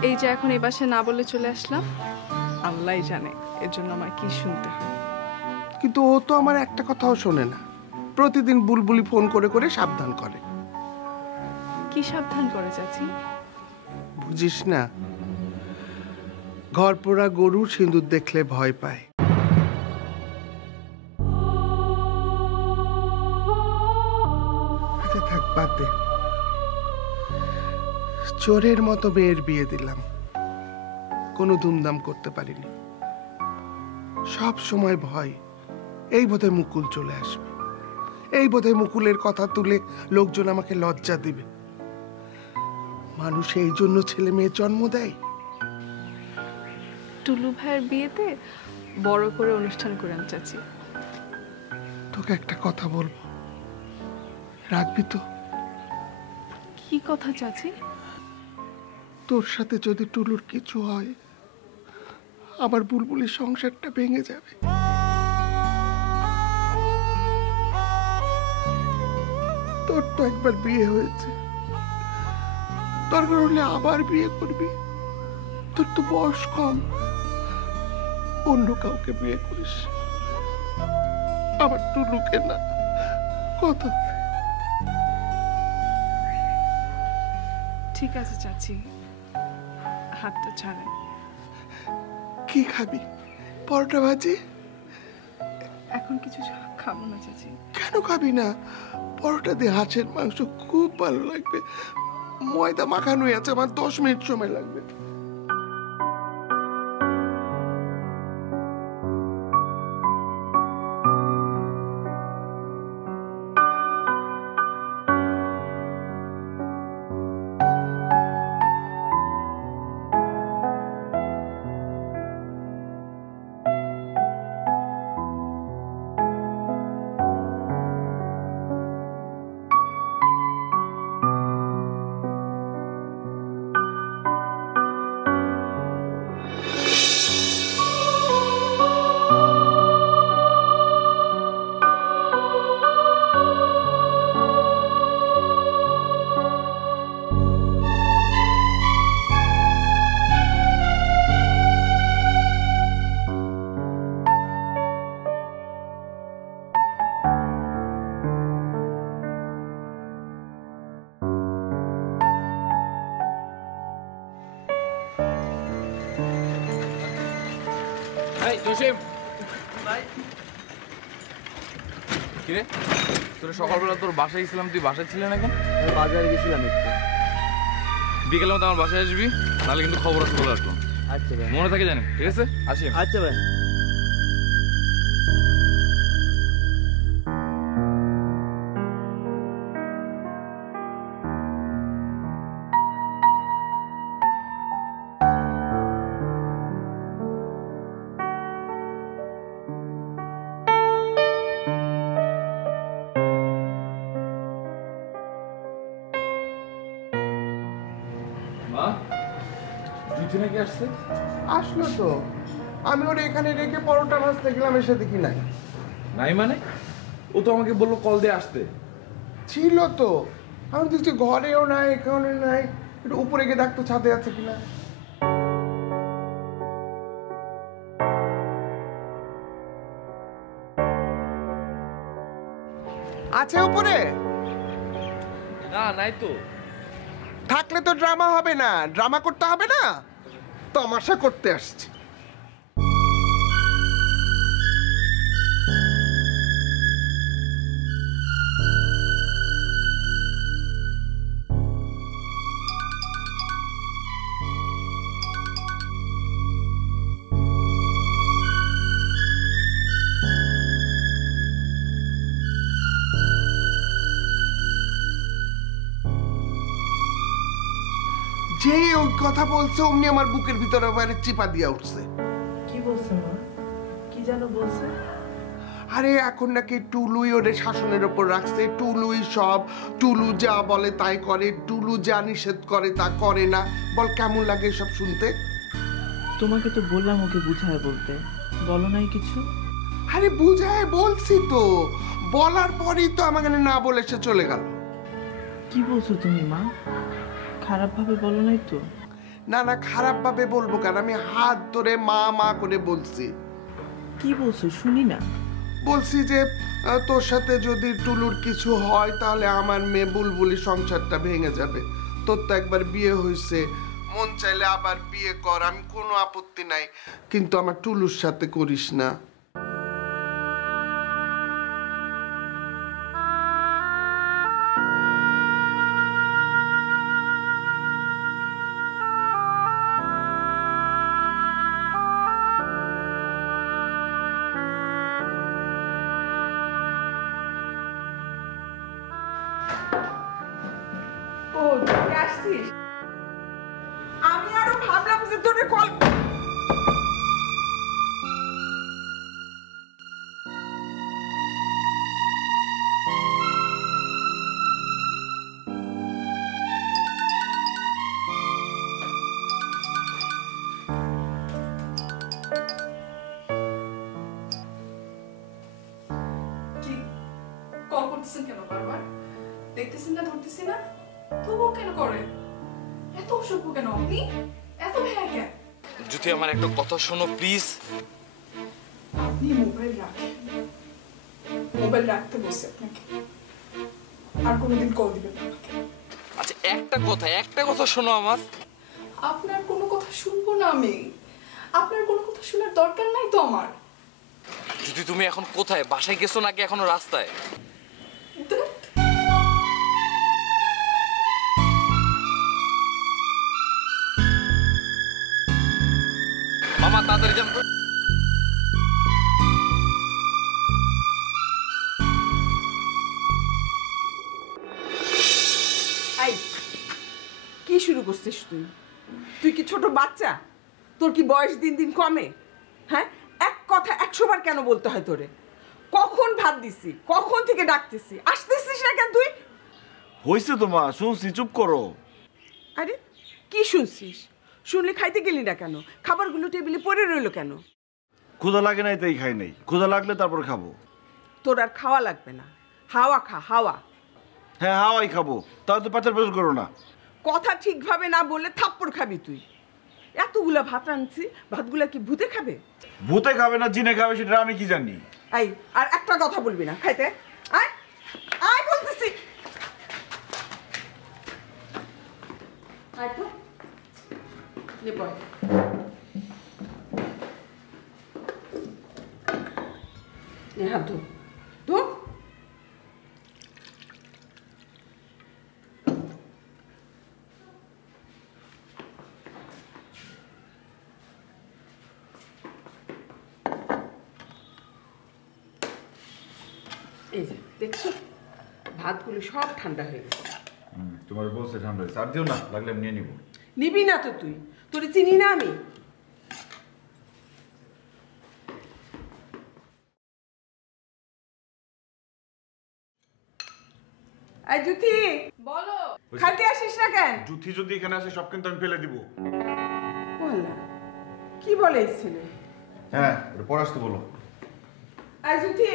এই যে এখন এই বাসায় না বলে চলে আসলাম, আল্লাহই জানে এর জন্য আমার কি শুনতে হয়। কিন্তু ও তো আমার একটা কথাও শোনে না, প্রতিদিন বুলবুলি ফোন করে করে সাবধান করে। কি সাবধান করে চাচি? বুঝিস না, ঘর পোড়া গরু সিঁদুর দেখলে ভয় পায়। আচ্ছা থাক, বাদ দে। চোরের মতো মেয়ের বিয়ে দিলাম, কোনো দুমদাম করতে পারিনি। সব সময় ভয়, এই বোধহয় মুকুল চলে আসবে, এই বোধহয় মুকুলের কথা তুলে লোকজন আমাকে লজ্জা দিবে। মানুষ এই জন্য ছেলে মেয়ে জন্ম দেয়। টুলু ভাইয়ের বিয়েতে বড় করে অনুষ্ঠান করেন চাচি। তোকে একটা কথা বলবো, রাখবি তো? কি কথা চাচি? তোর সাথে যদি টুলুর কিছু হয়, আমার বুলবুলির সংসারটা ভেঙে যাবে। তোর তো একবার বিয়ে হয়েছে, দরকার হলে আবার বিয়ে করবি। তোর তো বয়স কম, অন্য কাউকে বিয়ে করিস, আমার টুলুকে না। কথা। ঠিক আছে চাচি, হাতটা ছাড়েন। কি খাবি? পরোটা ভাজি? এখন কিছু খাবো না চাচি। কেন খাবি না? পরোটা দিয়ে হাঁসের মাংস খুব ভালো লাগবে, ময়দা মাখানোই আছে, আমার 10 মিনিট সময় লাগবে। জসিম, কিরে তোর সকালবেলা তোর বাসায় গেছিলাম, তুই বাসায় ছিলেন? এখন বাজারে গেছিলাম একটু। বিকেলের মতো আমার বাসায় আসবি, নাহলে কিন্তু খবর আছে বলে আসবো। আচ্ছা ভাই, মনে থাকে জানেন, ঠিক আছে? আসি আমি। আচ্ছা ভাই। মা, জুথি নাকি আসছে? আসলো তো, আমি ওর এখানে রেখে পরোটা ভাজতে গেলাম, এসে দেখি নাই। নাই মানে? ও তো আমাকে বললো কল দিয়ে আসতে। ছিল তো, আমি দেখছি ঘরেও নাই, এখানে নাই। একটু উপরে গিয়ে দেখতো ছাদে আছে কিনা। আছে উপরে? না, নাই তো। থাকলে তো ড্রামা হবে না, ড্রামা করতে হবে না, তমাশা করতে আসছে। যেই ওই কথা বলছে অমনি আমার বুকের ভিতরে বাইরে চিপা দিয়া উঠছে। কি বলছে মা? কি যেন বলছে? আরে এখন নাকি টুলুই ওরে শাসনের ওপর রাখছে, টুলুই সব, টুলু যা বলে তাই করে, টুলু যা নিষেধ করে তা করে না। বল কেমন লাগে সব শুনতে? তোমাকে তো বললাম ওকে বুঝায় বলতে, বলো নাই কিছু? আরে বুঝায় বলছি তো, বলার পরেই তো আমাকে না বলে সে চলে গেল। কি বলছো তুমি মা? খারাপ ভাবে বলো নাই তো? না না, খারাপ ভাবে বলবো কেন, আমি হাত ধরে মা মা করে বলছি। কি বলছো শুনি না? বলছি যে তোর সাথে যদি টুলুর কিছু হয় তাহলে আমার মেয়ে বুলবুলি সংসারটা ভেঙে যাবে। তোর তো একবার বিয়ে হয়েছে, মন চাইলে আবার বিয়ে কর, আমি কোনো আপত্তি নাই, কিন্তু আমার টুলুর সাথে করিস না। ও তুই আসছিস? আমি আরো ভাবলাম যে তোরে কল। কি কল করতেছেন কেন বারবার? দেখতেছেন না, ধরতেছি না? তবুও কেন করে? এত অসভ্য কেন আপনি? এত ভ্যা কেন? জুথি, আমার একটা কথা শোনো প্লিজ। আপনি মোবাইল রাখেন, মোবাইল রাখতে বসে আপনাকে, আর কোনোদিন কল দিবেন না আমাকে। আচ্ছা একটা কথা শোনো আমার। আপনার কোনো কথা শুনবো না আমি, আপনার কোনো কথা শোনার দরকার নাই তো আমার। যদি তুমি এখন কোথায়, বাসায় গেছো নাকি এখনো রাস্তায়? মামা তাড়াতাড়ি যান তো। এই কি শুরু করছিস তুই? তুই কি ছোট বাচ্চা? তোর কি বয়স দিন দিন কমে? হ্যাঁ, এক কথা 100 বার কেন বলতে হয় তোরে? কখন ভাত দিছি, কখন থেকে ডাকতেছি, আসতেছিস না কেন তুই? হয়েছে তো মা, শুনছি, চুপ করো। আরে কি শুনছিস? শুনলে খাইতে গেলি না কেন? খাবারগুলো টেবিলে পড়ে রইলো কেন? ক্ষুধা লাগে নাই তাই খাই নাই, ক্ষুধা লাগলে তারপর খাবো। তোর আর খাওয়া লাগবে না, হাওয়া খা, হাওয়া। হ্যাঁ, হাওয়াই খাবো, তাহলে তো পাচার পেছন করো না। কথা ঠিকভাবে না বললে থাপ্পড় খাবি তুই। এতগুলা ভাত আনছি, ভাতগুলা কি ভূতে খাবে? ভূতে খাবে না জিনে খাবে সেটা আমি কি জানি। এই আর একটা কথা বলবি না, খাইতে আয়, আয় বলতেছি। আয় তো, নে বল। নে হাত ধো, ধো। এই যে দেখছো ভাতগুলো সব ঠান্ডা হয়ে গেছে। তোমার বলছে ঠান্ডা হয়েছে, আর দিও না, লাগলে আমি নিয়ে নিবো। নিবি না তো তুই, তোরে চিনি না আমি। এই জ্যোতি, বলো। খাইতে আসিস না কেন? জুথি যদি এখানে আসে সব কিন্তু আমি ফেলে দিব। বললা কি বলে এই ছেলে? হ্যাঁ, এটা পরে আসতে বলো। এই জ্যোতি,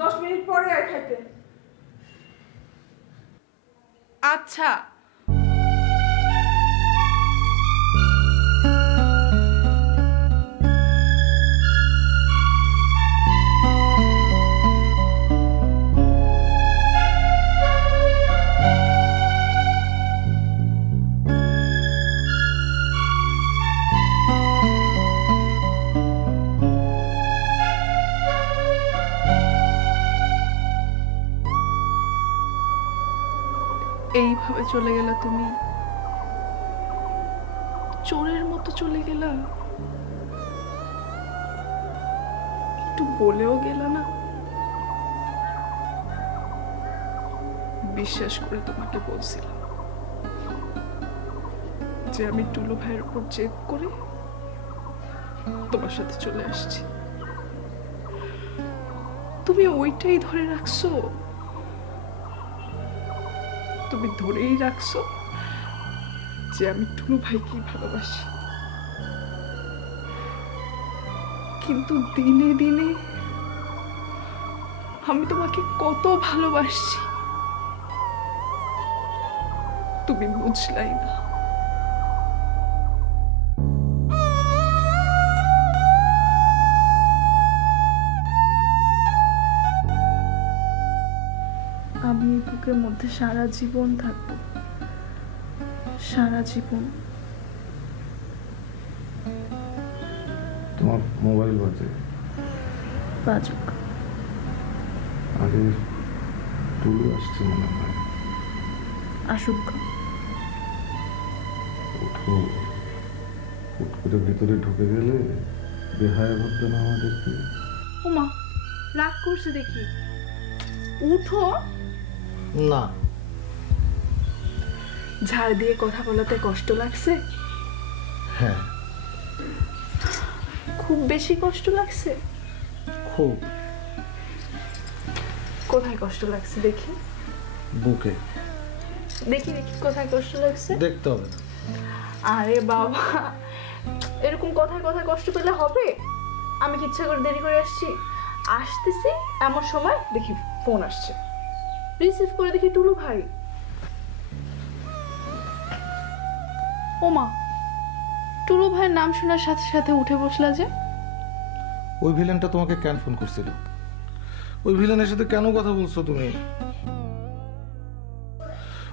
10 মিনিট পরে আয় খাইতে। আচ্ছা। এইভাবে চলে গেলা তুমি, চোরের মতো চলে গেলা, একটু বলেও গেলা না। বিশ্বাস করে তোমাকে বলছিলাম যে আমি টুলু ভাইয়ের উপর জেদ করে তোমার সাথে চলে আসছি, তুমি ওইটাই ধরে রাখছো। তুমি ধরেই রাখছো যে আমি টুলু ভাইকেই ভালোবাসি, কিন্তু দিনে দিনে আমি তোমাকে কত ভালোবাসছি তুমি বুঝলাই না। আমি এই বুকের মধ্যে সারা জীবন থাকবো, সারা জীবন। তোমার মোবাইল বাজে, বাজুক। আরে টুলু আসছে মনে হয়। আসুক। উঠো, হুট করে ভিতরে ঢুকে গেলে বেহায়া ভাববে না আমাদেরকে। ওমা, রাগ করছে দেখি। উঠো না। ঝাড় দিয়ে কথা বলাতে কষ্ট লাগছে? হ্যাঁ, খুব বেশি কষ্ট লাগছে? খুব। কোথায় কষ্ট লাগছে দেখি? বুকে। দেখি দেখি কোথায় কষ্ট লাগছে। দেখতে হবে না। আরে বাবা, এরকম কথায় কথায় কষ্ট পেলে হবে? আমি কি ইচ্ছা করে দেরি করে আসছি? আসতেছি এমন সময় দেখি ফোন আসছে, রিসিভ করে দেখি টুলু ভাই। ওমা, টুলু ভাইয়ের নাম শোনার সাথে সাথে উঠে বসলা যে? ওই ভিলেনটা তোমাকে কেন ফোন করছিল? ওই ভিলেনের সাথে কেন কথা বলছো তুমি?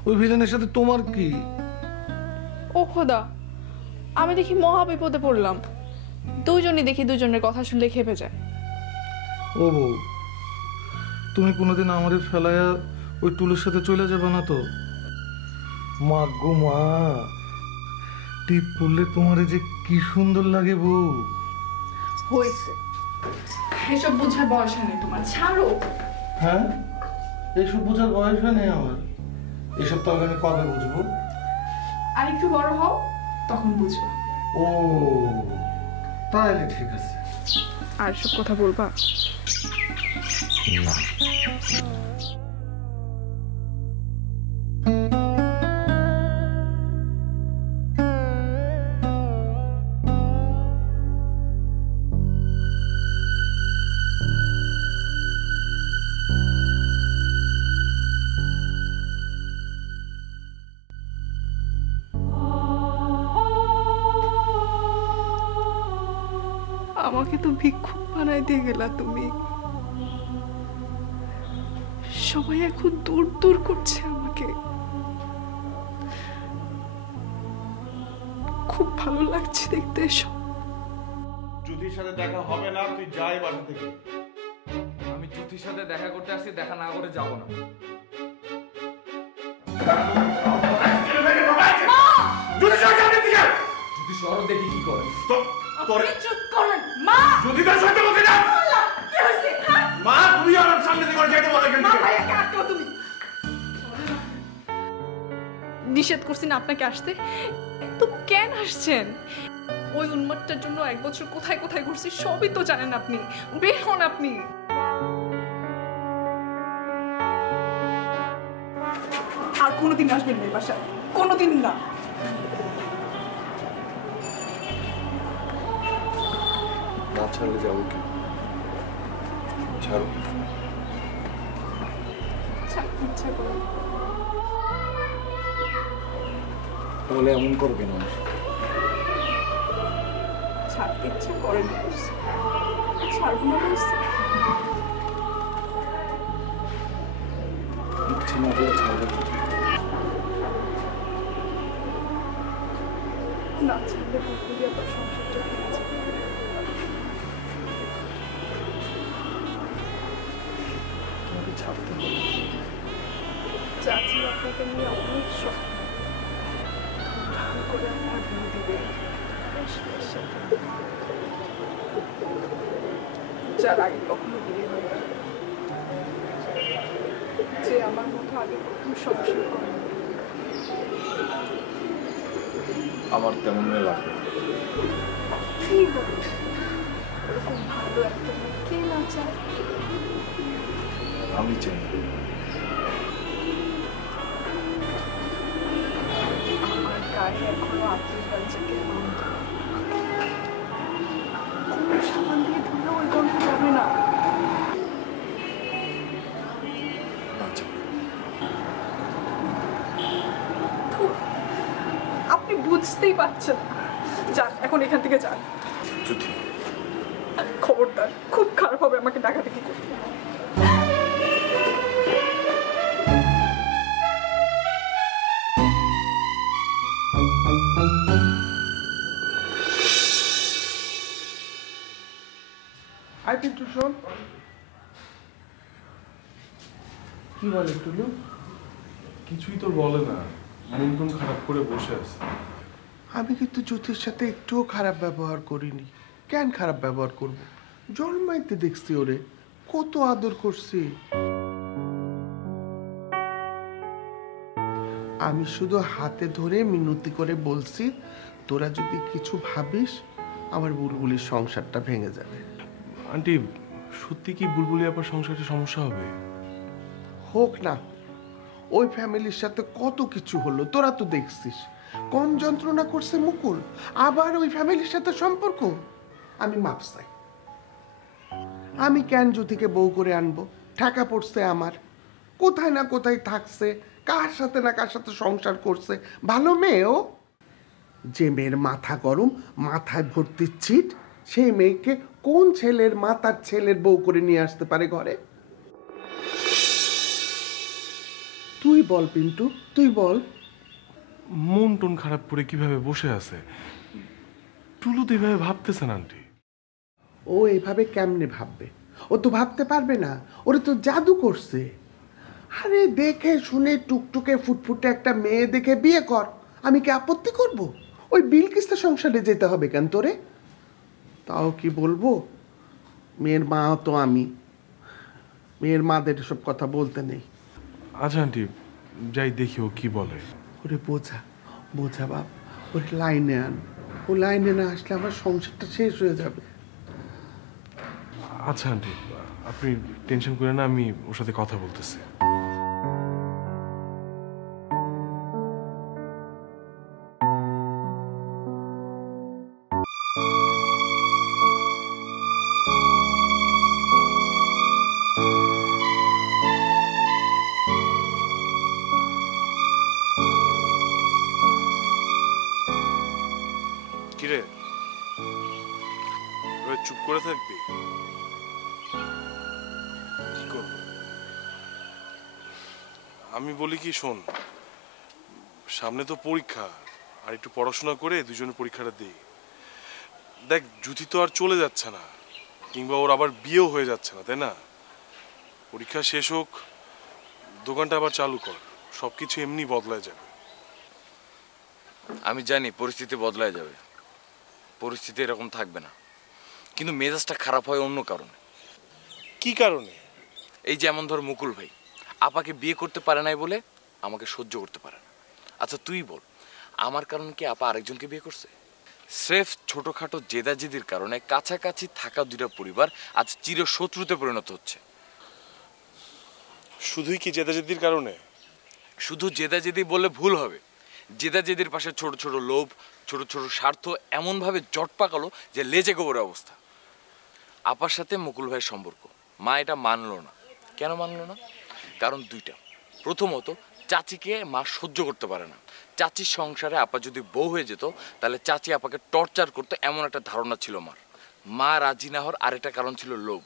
ওই ভিলেনের সাথে তোমার কি? ও খোদা, আমি দেখি মহা বিপদে পড়লাম। দুজনই দেখি দুজনের কথা শুনলে খেপে যায়। ও বউ, তুমি কোনোদিন আমারে ফেলাইয়া ওই টুলুর সাথে চলে যাবে না তো? মা গো মা, টিপ পড়লে তোমারে যে কি সুন্দর লাগে বউ। হয়েছে, এসব বোঝার বয়স নেই তোমার, ছাড়ো। হ্যাঁ, এইসব বোঝার বয়স হয় নেই আমার। এসব তো আমি কবে বুঝবো? আর একটু বড় হও, তখন বুঝবো। ও তাহলে ঠিক আছে। আর সব কথা বলবা না। আমাকে তো ভিক্ষুক বানাই দিয়ে গেলা তুমি। সবাই এখন দূর দূর করছে আমাকে। খুব ভালো লাগছে দেখতে এসব। জুথির সাথে দেখা হবে না, তুই যাই বাসা থেকে। আমি জ্যোতির সাথে দেখা করতে আসছি, দেখা না করে যাব না। জ্যোতি শহর দেখি কি করে। তোর চুপ করেন মা। জুথি তার সাথে বসে না। কি হয়েছে? মা, তুই আমার সামনে নিষেধ করছি না আপনাকে আসতে, তো কেন আসছেন? ওই উন্মাদটার জন্য 1 বছর কোথায় কোথায় ঘুরছি সবই তো জানেন আপনি। বের হন আপনি। আর কোনোদিন আসবেন না এই বাসায়, কোনোদিন না। না ছাড়লে যাবো কি? ছাড়ো। ইচ্ছা করে বলে এমন করো কেন? ছাড়তে ইচ্ছা করে না, ছাড়বো না বলছি। ইচ্ছে না করে ছাড়বে না ছাড়লে বুলবুলি আবার সংসারটা ভেঙে যাবে। তোমাকে ছাড়তে হবে। চাচি আপনাকে নিয়ে অনেক শখ করে আমার বিয়ে দিবে। যার আগে কখনো বিয়ে হয়, যে আমার মতো আগে কখনো সংসার করে। আমার তেমন মেয়ে লাগবে। কি বল, এরকম ভালো একটা মেয়ে কে না চায়? আমি চাই। আমার গায়ে এখনো আত্মীয় বাচ্চাকে গন্ধ, কোনো সাবান দিয়ে ধুলেও ওই গন্ধ যাবে না। আপনি বুঝতেই পারছেন। যান এখন এখান থেকে যান। খবরদার, খুব খারাপ হবে আমাকে ডাকাডাকি করতে। আই পিন্টু শোন, কি বলে টুলু? কিছুই তো বলে না, মন খারাপ করে বসে আছে। আমি কিন্তু জ্যোতির সাথে একটুও খারাপ ব্যবহার করিনি। কেন খারাপ ব্যবহার করব? জন্মাইতে দেখছি ওরে কত আদর করছি। আমি শুধু হাতে ধরে মিনতি করে বলছি, তোরা যদি কিছু ভাবিস আমার বুলবুলির সংসারটা ভেঙে যাবে। আন্টি, সত্যি কি বুলবুলি আপার সংসারে সমস্যা হবে? হোক না, ওই ফ্যামিলির সাথে কত কিছু হলো তোরা তো দেখছিস। কম যন্ত্রণা করছে মুকুল, আবার ওই ফ্যামিলির সাথে সম্পর্ক। আমি মাপ চাই। আমি কেন জ্যোতিকে বউ করে আনবো? টাকা পড়ছে আমার, কোথায় না কোথায় থাকছে, কার সাথে না কার সাথে সংসার করছে। ভালো মেয়েও, যে মেয়ের মাথা গরম, মাথায় ভর্তি ছিট, সেই মেয়েকে কোন ছেলের মা তার ছেলের বউ করে নিয়ে আসতে পারে ঘরে? তুই বল পিন্টু, তুই বল। মন টন খারাপ করে কিভাবে বসে আছে? টুলু তো এইভাবে ভাবতেছে না আন্টি। ও এইভাবে কেমনে ভাববে? ও তো ভাবতে পারবে না, ওরে তো জাদু করছে। আরে দেখে শুনে টুকটুকে ফুটফুটে একটা মেয়ে দেখে বিয়ে কর, আমি কি আপত্তি করব? ওই বিলকিস্তা সংসারে যেতে হবে কেন তোরে? তাও কি বলবো, মেয়ের মা তো আমি, মেয়ের মাদের এসব কথা বলতে নেই। আচ্ছা আন্টি, যাই দেখি ও কি বলে। ওরে বোঝা, বোঝা বাপ, ওরে লাইনে আন। ও লাইনে না আসলে আমার সংসারটা শেষ হয়ে যাবে। আচ্ছা আন্টি, আপনি টেনশন করেন না, আমি ওর সাথে কথা বলতেছি। কিরে, এবার চুপ করে থাকবি? কি করব? আমি বলি কি, শোন, সামনে তো পরীক্ষা, আর একটু পড়াশোনা করে দুজনে পরীক্ষাটা দিই। দেখ, জুতি তো আর চলে যাচ্ছে না, কিংবা ওর আবার বিয়েও হয়ে যাচ্ছে না, তাই না? পরীক্ষা শেষ হোক, দোকানটা আবার চালু কর, সবকিছু এমনি বদলায় যাবে। আমি জানি পরিস্থিতি বদলায় যাবে, পরিস্থিতি এরকম থাকবে না, কিন্তু মেজাজটা খারাপ হয় অন্য কারণে। কি কারণে? এই যেমন ধর মুকুল ভাই আপাকে বিয়ে করতে পারে নাই বলে আমাকে সহ্য করতে পারে না, আচ্ছা তুই বল, আমার কারণে কি আপা আরেকজনকে বিয়ে করছে? স্রেফ ছোটখাটো জেদাজেদির কারণে কাছাকাছি থাকা দুইটা পরিবার আজ চিরশত্রুতে পরিণত হচ্ছে। শুধুই কি জেদাজেদির কারণে? শুধু জেদাজেদি বললে ভুল হবে। জেদাজেদির পাশে ছোট ছোট লোভ, ছোট ছোট স্বার্থ এমনভাবে জট পাকালো যে লেজে গোবরের অবস্থা। আপার সাথে মুকুল ভাইয়ের সম্পর্ক মা এটা মানলো না। কেন মানলো না? কারণ দুইটা। প্রথমত, চাচিকে মা সহ্য করতে পারে না। চাচির সংসারে আপা যদি বউ হয়ে যেত তাহলে চাচি আপাকে টর্চার করতে, এমন একটা ধারণা ছিল মার। মা রাজি না হওয়ার আরেকটা কারণ ছিল লোভ।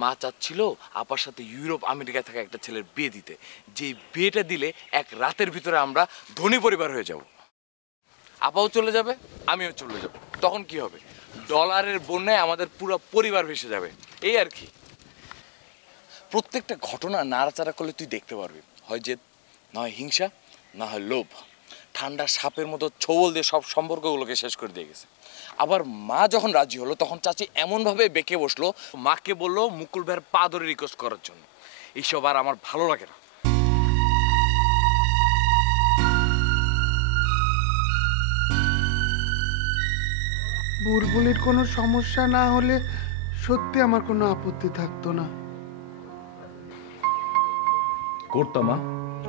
মা চাচ্ছিল আপার সাথে ইউরোপ আমেরিকায় থাকা একটা ছেলের বিয়ে দিতে, যে বিয়েটা দিলে এক রাতের ভিতরে আমরা ধনী পরিবার হয়ে যাব। আপাও চলে যাবে, আমিও চলে যাব। তখন কি হবে? ডলারের বন্যায় আমাদের পুরো পরিবার ভেসে যাবে। এই আর কি। প্রত্যেকটা ঘটনা নাড়াচাড়া করলে তুই দেখতে পারবি, হয় জেদ, না হয় হিংসা, না হয় লোভ। ঠান্ডা সাপের মতো ছোবল দিয়ে সব সম্পর্কগুলোকে শেষ করে দিয়ে গেছে। আবার মা যখন রাজি হলো তখন চাচি এমনভাবে বেঁকে বসলো, মাকে বললো মুকুল ভাইয়ের পা ধরে রিকোয়েস্ট করার জন্য। এইসব আর আমার ভালো লাগে না। বুলবুলির কোনো সমস্যা না হলে সত্যি আমার কোনো আপত্তি থাকতো না। করতা মা,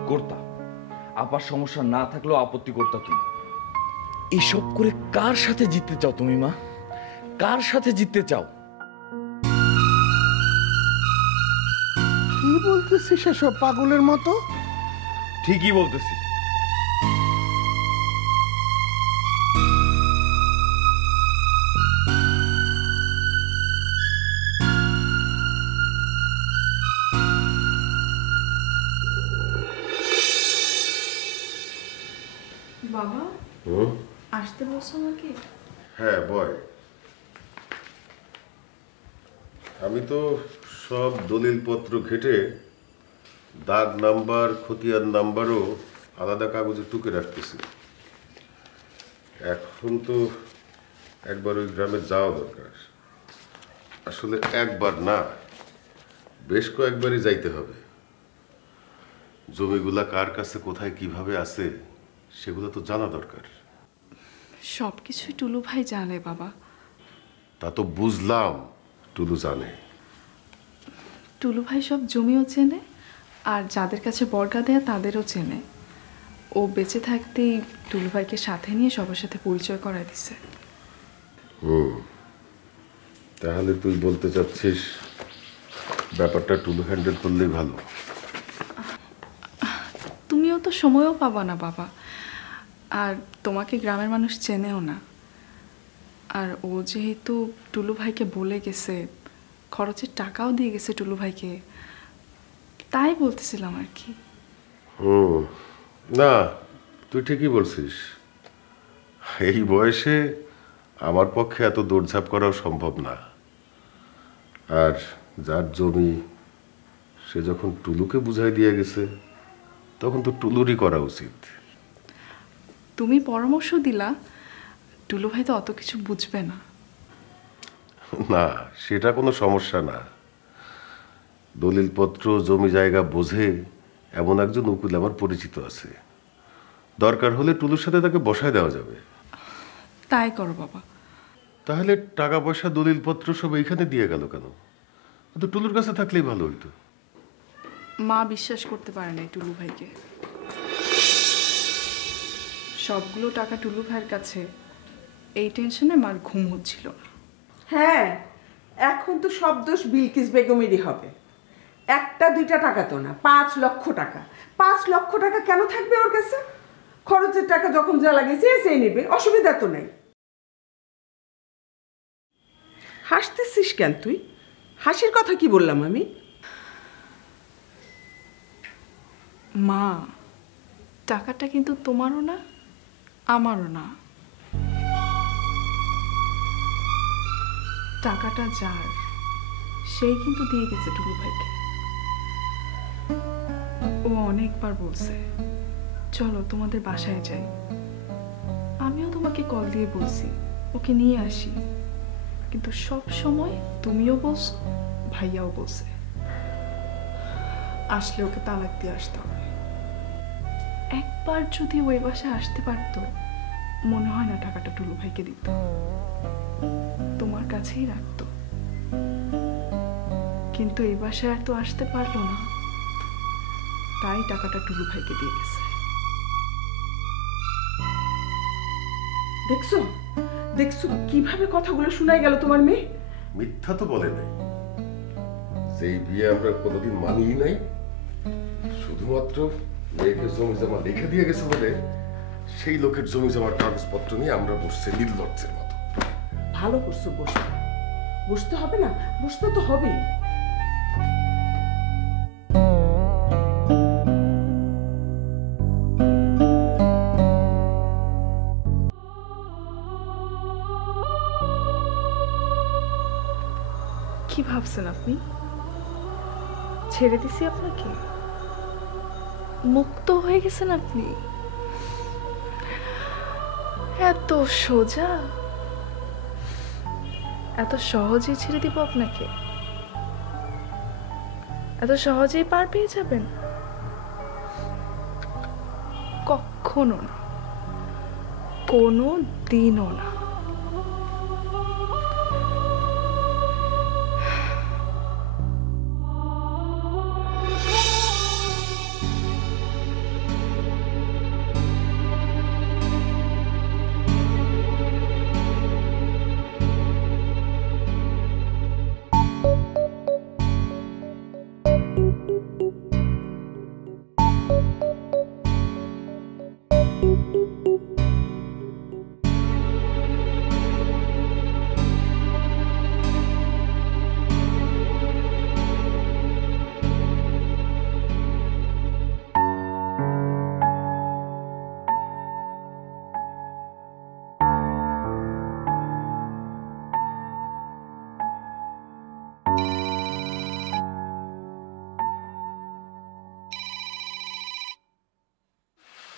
করতা। আপার সমস্যা না থাকলেও আপত্তি করতা তুমি। এসব করে কার সাথে জিততে চাও তুমি মা? কার সাথে জিততে চাও? কি বলতেছিস এসব পাগলের মতো? ঠিকই বলতেছি। বাবা আসতে বলছো আমাকে? হ্যাঁ বয়, আমি তো সব দলিলপত্র ঘেটে দাগ নাম্বার, খতিয়ান নাম্বারও আলাদা কাগজে টুকে রাখতেছি। এখন তো একবার ওই গ্রামে যাওয়া দরকার। আসলে একবার না, বেশ কয়েকবারই যাইতে হবে। জমিগুলা কার কাছে কোথায় কিভাবে আছে সেগুলো তো জানা দরকার। সব কিছুই টুলু ভাই জানে বাবা। তা তো বুঝলাম, টুলু জানে। টুলু ভাই সব জমিও চেনে, আর যাদের কাছে বর্গা দেয়া তাদেরও চেনে। ও বেঁচে থাকতেই টুলু ভাইকে সাথে নিয়ে সবার সাথে পরিচয় করায় দিছে। তাহলে তুই বলতে চাচ্ছিস ব্যাপারটা টুলু হ্যান্ডেল করলেই ভালো? তুমিও তো সময়ও পাবা না বাবা, আর তোমাকে গ্রামের মানুষ চেনেও না। আর ও যেহেতু টুলু ভাইকে বলে গেছে, খরচের টাকাও দিয়ে গেছে টুলু ভাইকে, তাই বলতেছিলাম আর কি। না, তুই ঠিকই বলছিস। এই বয়সে আমার পক্ষে এত দৌড়ঝাঁপ করাও সম্ভব না। আর যার জমি সে যখন টুলুকে বুঝাই দিয়ে গেছে তখন তো টুলুরই করা উচিত। তুমি পরামর্শ দিলা, টুলু ভাই তো অত কিছু বুঝবে না। না, সেটা কোনো সমস্যা না। দলিলপত্র, জমি জায়গা বোঝে এমন একজন উকিল আমার পরিচিত আছে। দরকার হলে টুলুর সাথে তাকে বসায় দেওয়া যাবে। তাই করো বাবা। তাহলে টাকা পয়সা, দলিলপত্র সব এইখানে দিয়ে গেল কেন? তো টুলুর কাছে থাকলেই ভালো হইতো। মা বিশ্বাস করতে পারে না টুলু ভাইকে। সবগুলো টাকা টুলু ভাইয়ের কাছে, এই টেনশনে মার ঘুম হচ্ছিল না। হ্যাঁ, এখন তো সব দোষ বিলকিস বেগমেরই হবে। একটা দুইটা টাকা তো না, 5 লক্ষ টাকা। 5 লক্ষ টাকা কেন থাকবে ওর কাছে? খরচের টাকা যখন যা লাগে সেই নেবে, অসুবিধা তো নেই। হাসতেছিস কেন তুই? হাসির কথা কি বললাম আমি? মা, টাকাটা কিন্তু তোমারও না, আমারও না। টাকাটা যার, সেই কিন্তু দিয়ে গেছে টুলু ভাইকে। ও অনেকবার বলছে চলো তোমাদের বাসায় যাই। আমিও তোমাকে কল দিয়ে বলছি ওকে নিয়ে আসি, কিন্তু সব সময় তুমিও বলছো, ভাইয়াও বলছে আসলে ওকে তালাক দিয়ে আসতে হবে। একবার যদি ওই বাসায় আসতে পারতো, মনে হয় না টাকাটা টুলু ভাইকে দিত, তোমার কাছেই রাখতো। কিন্তু এই বাসায় আর তো আসতে পারলো না, তাই টাকাটা টুলু ভাইকে দিয়ে গেছে। দেখছো দেখছো কিভাবে কথাগুলো শোনাই গেল তোমার মেয়ে? মিথ্যা তো বলে নাই, যেই বিয়ে আমরা কোনোদিন মানিই নাই, শুধুমাত্র মেয়েকে জমি জমা লিখে দিয়ে গেছে বলে সেই লোকের জমি জমার কাগজপত্র নিয়ে আমরা বসছি নির্লজ্জের মতো। ভালো করছো, বসতে বসতে হবে না? বসতে তো হবেই। কি ভাবছেন আপনি? ছেড়ে দিছি আপনাকে? মুক্ত হয়ে গেছেন আপনি? এত সোজা, এত সহজেই ছেড়ে দিব আপনাকে? এত সহজেই পার পেয়ে যাবেন? কখনো না, কোনো দিনও না।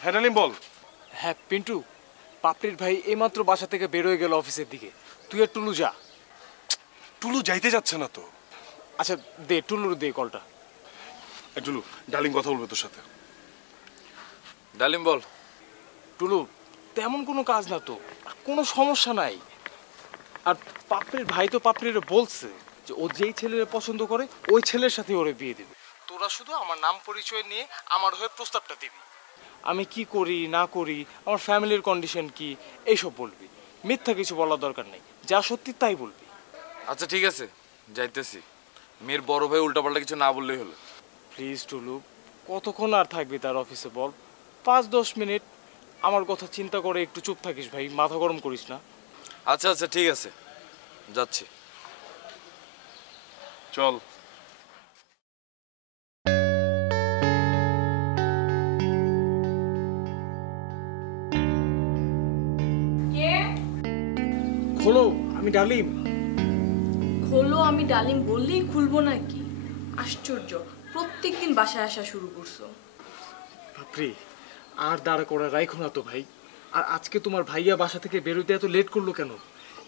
হ্যাঁ ডালিম বল। হ্যাঁ পিন্টু, পাপড়ির ভাই এইমাত্র বাসা থেকে বের হয়ে গেল অফিসের দিকে। তুই আর টুলু যা। টুলু যাইতে যাচ্ছে না তো। আচ্ছা দে, টুলুর দে কলটা। টুলু, ডালিম কথা বলবে তোর সাথে। ডালিম বল। টুলু, তেমন কোনো কাজ না তো, আর কোনো সমস্যা নাই। আর পাপড়ির ভাই তো পাপড়িরে বলছে যে ও যেই ছেলের পছন্দ করে ওই ছেলের সাথে ওরে বিয়ে দেবে। তোরা শুধু আমার নাম পরিচয় নিয়ে আমার হয়ে প্রস্তাবটা দিবি। আমি কি করি না করি, আমার ফ্যামিলির কন্ডিশন কি, এইসব বলবি। মিথ্যা কিছু বলার দরকার নেই, যা সত্যি তাই বলবি। আচ্ছা ঠিক আছে, যাইতেছি। মেয়ের বড় ভাই উল্টাপাল্টা কিছু না বললেই হলো। প্লিজ টুলু, কতক্ষণ আর থাকবি তার অফিসে বল? 5-10 মিনিট আমার কথা চিন্তা করে একটু চুপ থাকিস ভাই, মাথা গরম করিস না। আচ্ছা আচ্ছা ঠিক আছে, যাচ্ছি। চল। খোলো, আমি ডালিম। খোলো, আমি ডালিম বললেই খুলবো নাকি? আশ্চর্য, প্রত্যেকদিন বাসায় আসা শুরু করছো। বাপরে, আর দাঁড়া করা রাইখো না তো ভাই। আর আজকে তোমার ভাইয়া বাসা থেকে বেরোতে এত লেট করলো কেন?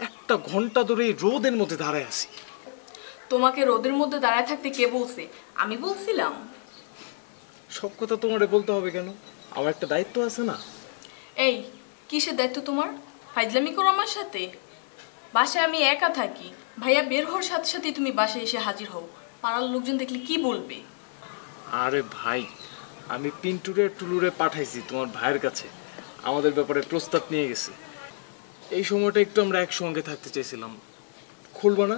1 ঘন্টা ধরে এই রোদের মধ্যে দাঁড়ায় আছি। তোমাকে রোদের মধ্যে দাঁড়ায় থাকতে কে বলছে? আমি বলছিলাম? সব কথা তোমারে বলতে হবে কেন? আমার একটা দায়িত্ব আছে না? এই, কিসের দায়িত্ব তোমার? ফাইজলামি করো আমার সাথে? বাসায় আমি একা থাকি, ভাইয়া বের হওয়ার সাথে সাথে তুমি বাসায় এসে হাজির হও। পাড়ার লোকজন দেখলে কি বলবে? আরে ভাই, আমি পিন্টুরে টুলুরে পাঠাইছি তোমার ভাইয়ের কাছে, আমাদের ব্যাপারে প্রস্তাব নিয়ে গেছে। এই সময়টা একটু আমরা একসঙ্গে থাকতে চাইছিলাম। খুলবো না?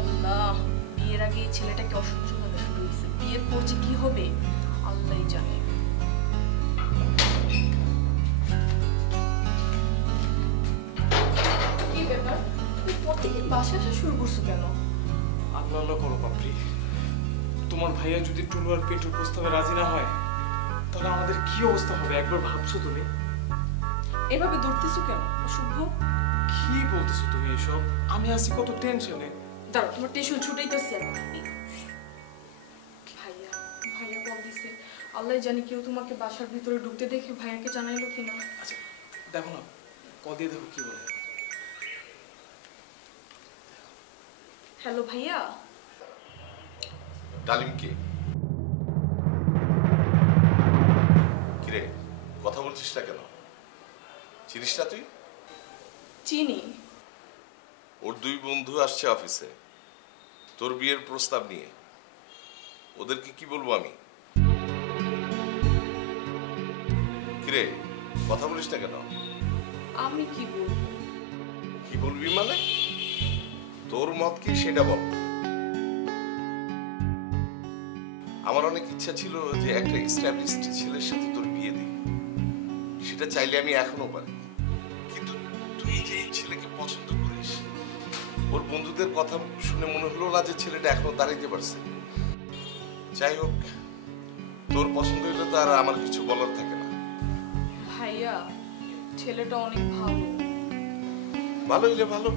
আল্লাহ, বিয়ের আগে এই ছেলেটাকে অসহ্য ভাবে শুরু হয়েছে, বিয়ের পর যে কি হবে আল্লাহই জানে। কি ব্যাপার, তুমি প্রত্যেকদিন বাসায় আসা শুরু করছো কেন? আল্লাহ আল্লাহ করো পাপড়ি। তোমার ভাইয়া যদি টুলু আর পিন্টুর প্রস্তাবে রাজি না হয়, তাহলে আমাদের কি অবস্থা হবে একবার ভাবছো তুমি? এভাবে দৌড়তেছো কেন অশুভ? কি বলতেছো তুমি এসব? আমি আছি কত টেনশনে। দাঁড়াও, তোমার টেনশন ছুটাইতেছি আমি। ভাইয়া, ভাইয়া কল দিছে। আল্লাহ জানি কেউ তোমাকে বাসার ভিতরে ঢুকতে দেখে ভাইয়াকে জানাইলো কিনা। আচ্ছা দেখো না, কল দিয়ে দেখো কি বলে। হ্যালো ভাইয়া। ডালিমকে বলছিস না কেন? চিনিস না তুই? চিনি। ওর দুই বন্ধু আসছে অফিসে তোর বিয়ের প্রস্তাব নিয়ে। ওদেরকে কি বলবো আমি? কিরে, কথা বলিস না কেন? আমি কি বলবো? কি বলবি মানে? তোর মত কি সেটা বল। আমার অনেক ইচ্ছা ছিল যে একটা এস্টাবলিশড ছেলের সাথে তোর বিয়ে দিই। সেটা চাইলে আমি এখনো পারি, কিন্তু তুই যে এই ছেলেকে পছন্দ করিস, ওর বন্ধুদের কথা শুনে মনে হলো না যে ছেলেটা এখনো দাঁড়াইতে পারছে। যাই হোক, তোর পছন্দ হইলে তো আর আমার কিছু বলার থাকে না। ভাইয়া, ছেলেটা অনেক ভালো। ভালো হইলে ভালো।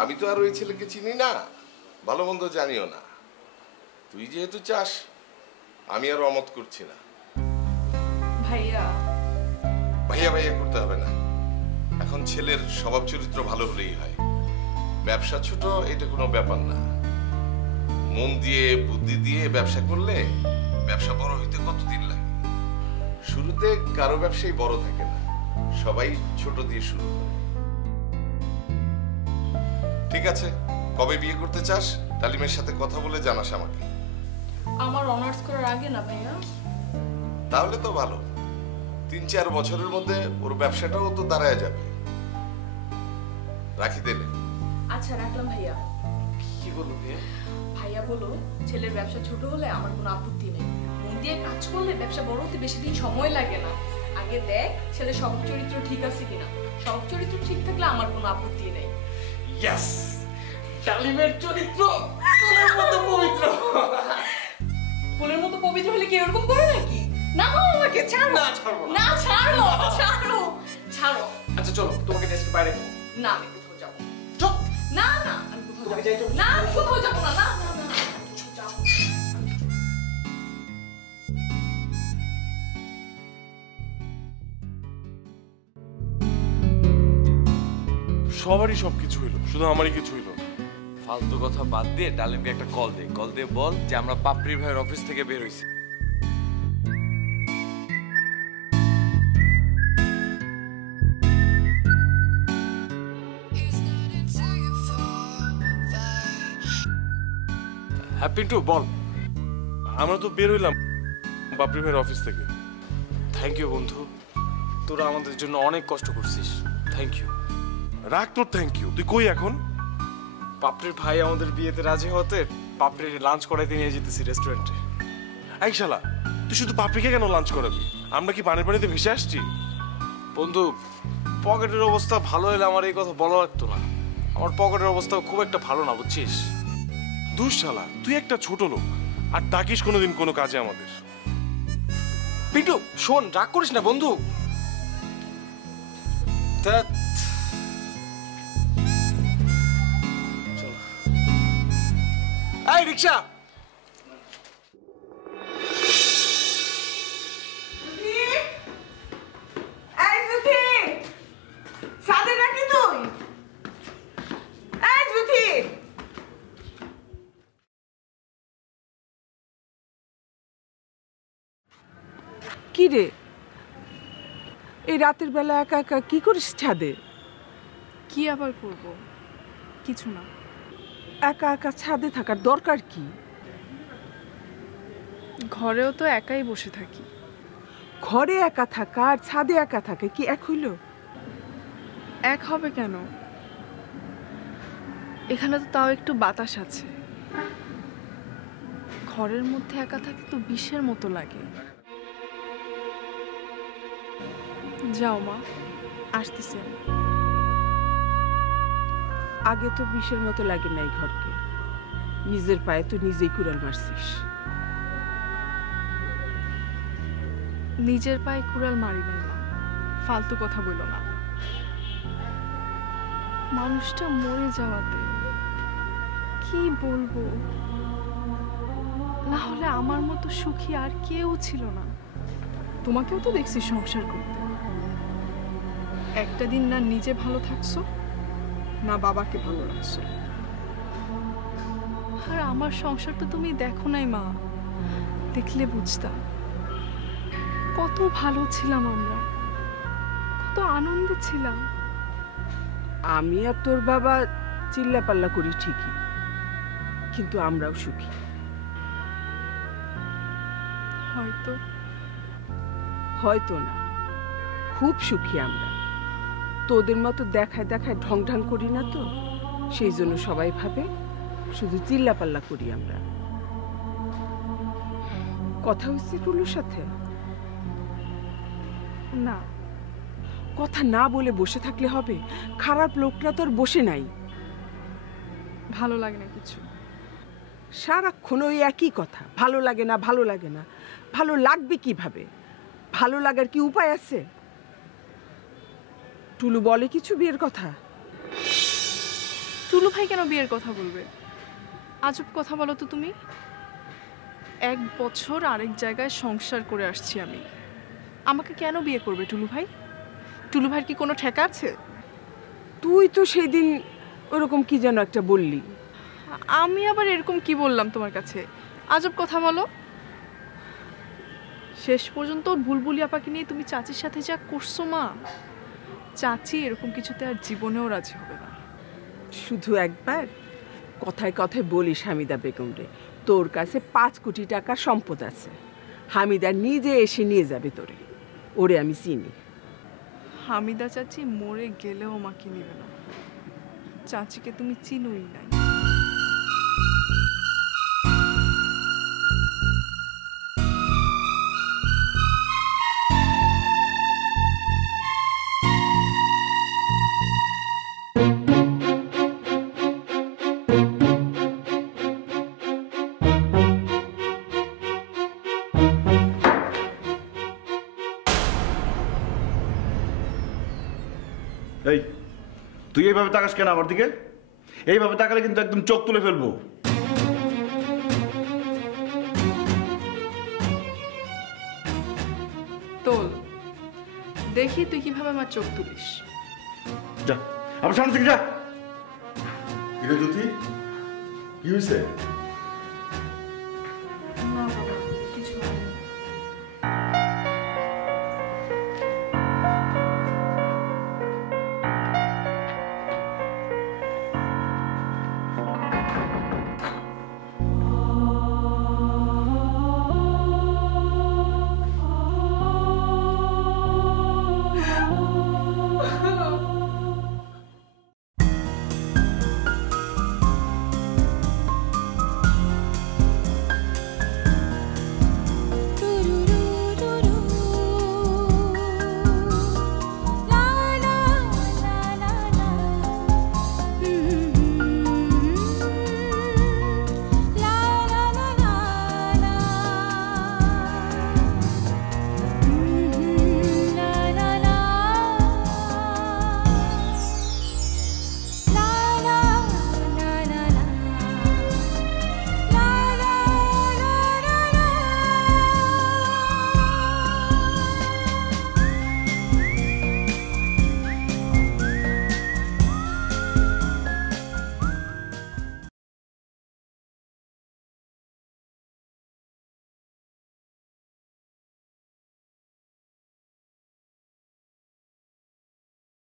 আমি তো আর ওই ছেলেকে চিনি না, ভালো মন্দ জানিও না। তুই যেহেতু চাস, আমি আর অমত করছি না। ভাইয়া, ভাইয়া ভাইয়া করতে হবে না। এখন ছেলের স্বভাব চরিত্র ভালো হলেই হয়। ব্যবসা ছোট এটা কোনো ব্যাপার না। মন দিয়ে বুদ্ধি দিয়ে ব্যবসা করলে ব্যবসা বড় হইতে কতদিন লাগে? শুরুতে কারো ব্যবসাই বড় থাকে না, সবাই ছোট দিয়ে শুরু করে। ঠিক আছে, কবে বিয়ে করতে চাস ডালিমের সাথে কথা বলে জানাস আমাকে। আমার অনার্স করার আগে না ভাইয়া? তাহলে তো ভালো। 3-4 বছরের মধ্যে ওর ব্যবসাটাও তো দাঁড়ায় যাবে। রাখি দিলে। আচ্ছা, রাখলাম ভাইয়া। কি বলবো ভাইয়া? ভাইয়া বলো, ছেলের ব্যবসা ছোট হলে আমার কোনো আপত্তি নেই। মন দিয়ে কাজ করলে ব্যবসা বড় হতে বেশি দিন সময় লাগে না। আগে দেখ ছেলের স্বভাব চরিত্র ঠিক আছে কিনা। স্বভাব চরিত্র ঠিক থাকলে আমার কোনো আপত্তি নেই। ইয়েস, ডালিমের চরিত্র ফুলের মতো পবিত্র। ফুলের মতো পবিত্র হলে কি এরকম করে নাকি? না আমাকে ছাড়ো। না, ছাড়বো না। না, ছাড়ো ছাড়ো ছাড়ো। আচ্ছা চলো, তোমাকে নেক্সট বাইরে খাবো। না, আমি কোথাও যাবো না। চল। না না, আমি কোথাও তোমাকে যাবো যাইতে না। আমি কোথাও যাবো না। না না না, আমি কোথাও যাবো না। সবারই সবকিছু হইলো, শুধু আমারই কিছু হইলো। ফালতু কথা বাদ দিয়ে ডালিমকে একটা কল দে। কল দিয়ে বল যে আমরা পাপড়ি ভাইয়ের অফিস থেকে বের হইছি। হ্যাপি টু বল। আমরা তো বের হইলাম বাপরি ভাইয়ের অফিস থেকে। থ্যাংক ইউ বন্ধু, তোরা আমাদের জন্য অনেক কষ্ট করছিস। Thank you. রাখ তোর থ্যাংক ইউ। তুই কই এখন? পাপড়ির ভাই আমাদের বিয়েতে রাজি হতে পাপড়ির লাঞ্চ করাইতে নিয়ে যেতেছি রেস্টুরেন্টে। এই শালা, তুই শুধু পাপড়িকে কেন লাঞ্চ করাবি? আমরা কি পানির পানিতে ভেসে আসছি? বন্ধু, পকেটের অবস্থা ভালো হলে আমার এই কথা বলা লাগতো না। আমার পকেটের অবস্থা খুব একটা ভালো না, বুঝছিস? দুষ শালা, তুই একটা ছোট লোক আর ডাকিস কোনোদিন কোনো কাজে আমাদের। পিন্টু শোন, রাগ করিস না বন্ধু। ধ্যাৎ। চলো। এই রিকশা। কি রে, এই রাতের বেলা একা একা কি করিস ছাদে? কি আবার করব? কিছু না। একা একা ছাদে থাকার দরকার কি? ঘরেও তো একাই বসে থাকি। ঘরে একা থাকা আর ছাদে একা থাকা কি এক হইল? এক হবে কেন? এখানে তো তাও একটু বাতাস আছে। ঘরের মধ্যে একা থাকতে তো বিষের মতো লাগে। যাও মা, আসতেছি আমি। আগে তো বিষের মতো লাগে নাই ঘরকে। নিজের পায়ে তো নিজেই কুড়াল মারছিস। নিজের পায়ে কুড়াল মারি নাই মা, ফালতু কথা বলো না। মানুষটা মরে যাওয়াতে কি বলবো, না হলে আমার মতো সুখী আর কেউ ছিল না। তোমাকেও তো দেখছি সংসার করতে। একটা দিন না নিজে ভালো থাকছো, না বাবাকে ভালো রাখছো। আর আমার সংসার তো তুমি দেখো নাই মা, দেখলে বুঝতা। কত ভালো ছিলাম আমরা, কত আনন্দে ছিলাম। আমি আর তোর বাবা চিল্লাপাল্লা করি ঠিকই, কিন্তু আমরাও সুখী। হয়তো হয়তো না, খুব সুখী আমরা। তোদের মতো দেখায় দেখায় ঢং ঢং করি না তো, সেই জন্য সবাই ভাবে শুধু চিল্লাপাল্লা করি আমরা। কথা হয়েছে টুলুর সাথে? না। কথা না বলে বসে থাকলে হবে? খারাপ লোকরা তো আর বসে নাই। ভালো লাগে না কিছু। সারাক্ষণ ওই একই কথা, ভালো লাগে না ভালো লাগে না। ভালো লাগবে কিভাবে? ভালো লাগার কি উপায় আছে? টুলু বলে কিছু বিয়ের কথা? টুলু ভাই কেন বিয়ের কথা বলবে? আজব কথা বলো তো তুমি। 1 বছর আরেক জায়গায় সংসার করে আসছি আমি, আমাকে কেন বিয়ে করবে টুলু ভাই? টুলু ভাইয়ের কি কোনো ঠেকা আছে? তুই তো সেই দিন ওরকম কি যেন একটা বললি। আমি আবার এরকম কি বললাম তোমার কাছে? আজব কথা বলো। শেষ পর্যন্ত বুলবুলি আপাকে নিয়ে তুমি চাচির সাথে যা করছো মা, চাচি এরকম কিছুতে আর জীবনেও রাজি হবে না। শুধু একবার কথায় কথায় বলিস হামিদা বেগম রে, তোর কাছে 5 কোটি টাকার সম্পদ আছে, হামিদা নিজে এসে নিয়ে যাবে তোরে। ওরে আমি চিনি। হামিদা চাচি মরে গেলেও মাকে নেবে না। চাচিকে তুমি চিনোই নাই। এই তুই এইভাবে তাকাস কেন আমার দিকে? এইভাবে তাকালে কিন্তু একদম চোখ তুলে ফেলবো। তোল, দেখি তুই কিভাবে আমার চোখ তুলিস। যা আমার সামনে থেকে যা। কিরে জ্যোতি, কি হয়েছে?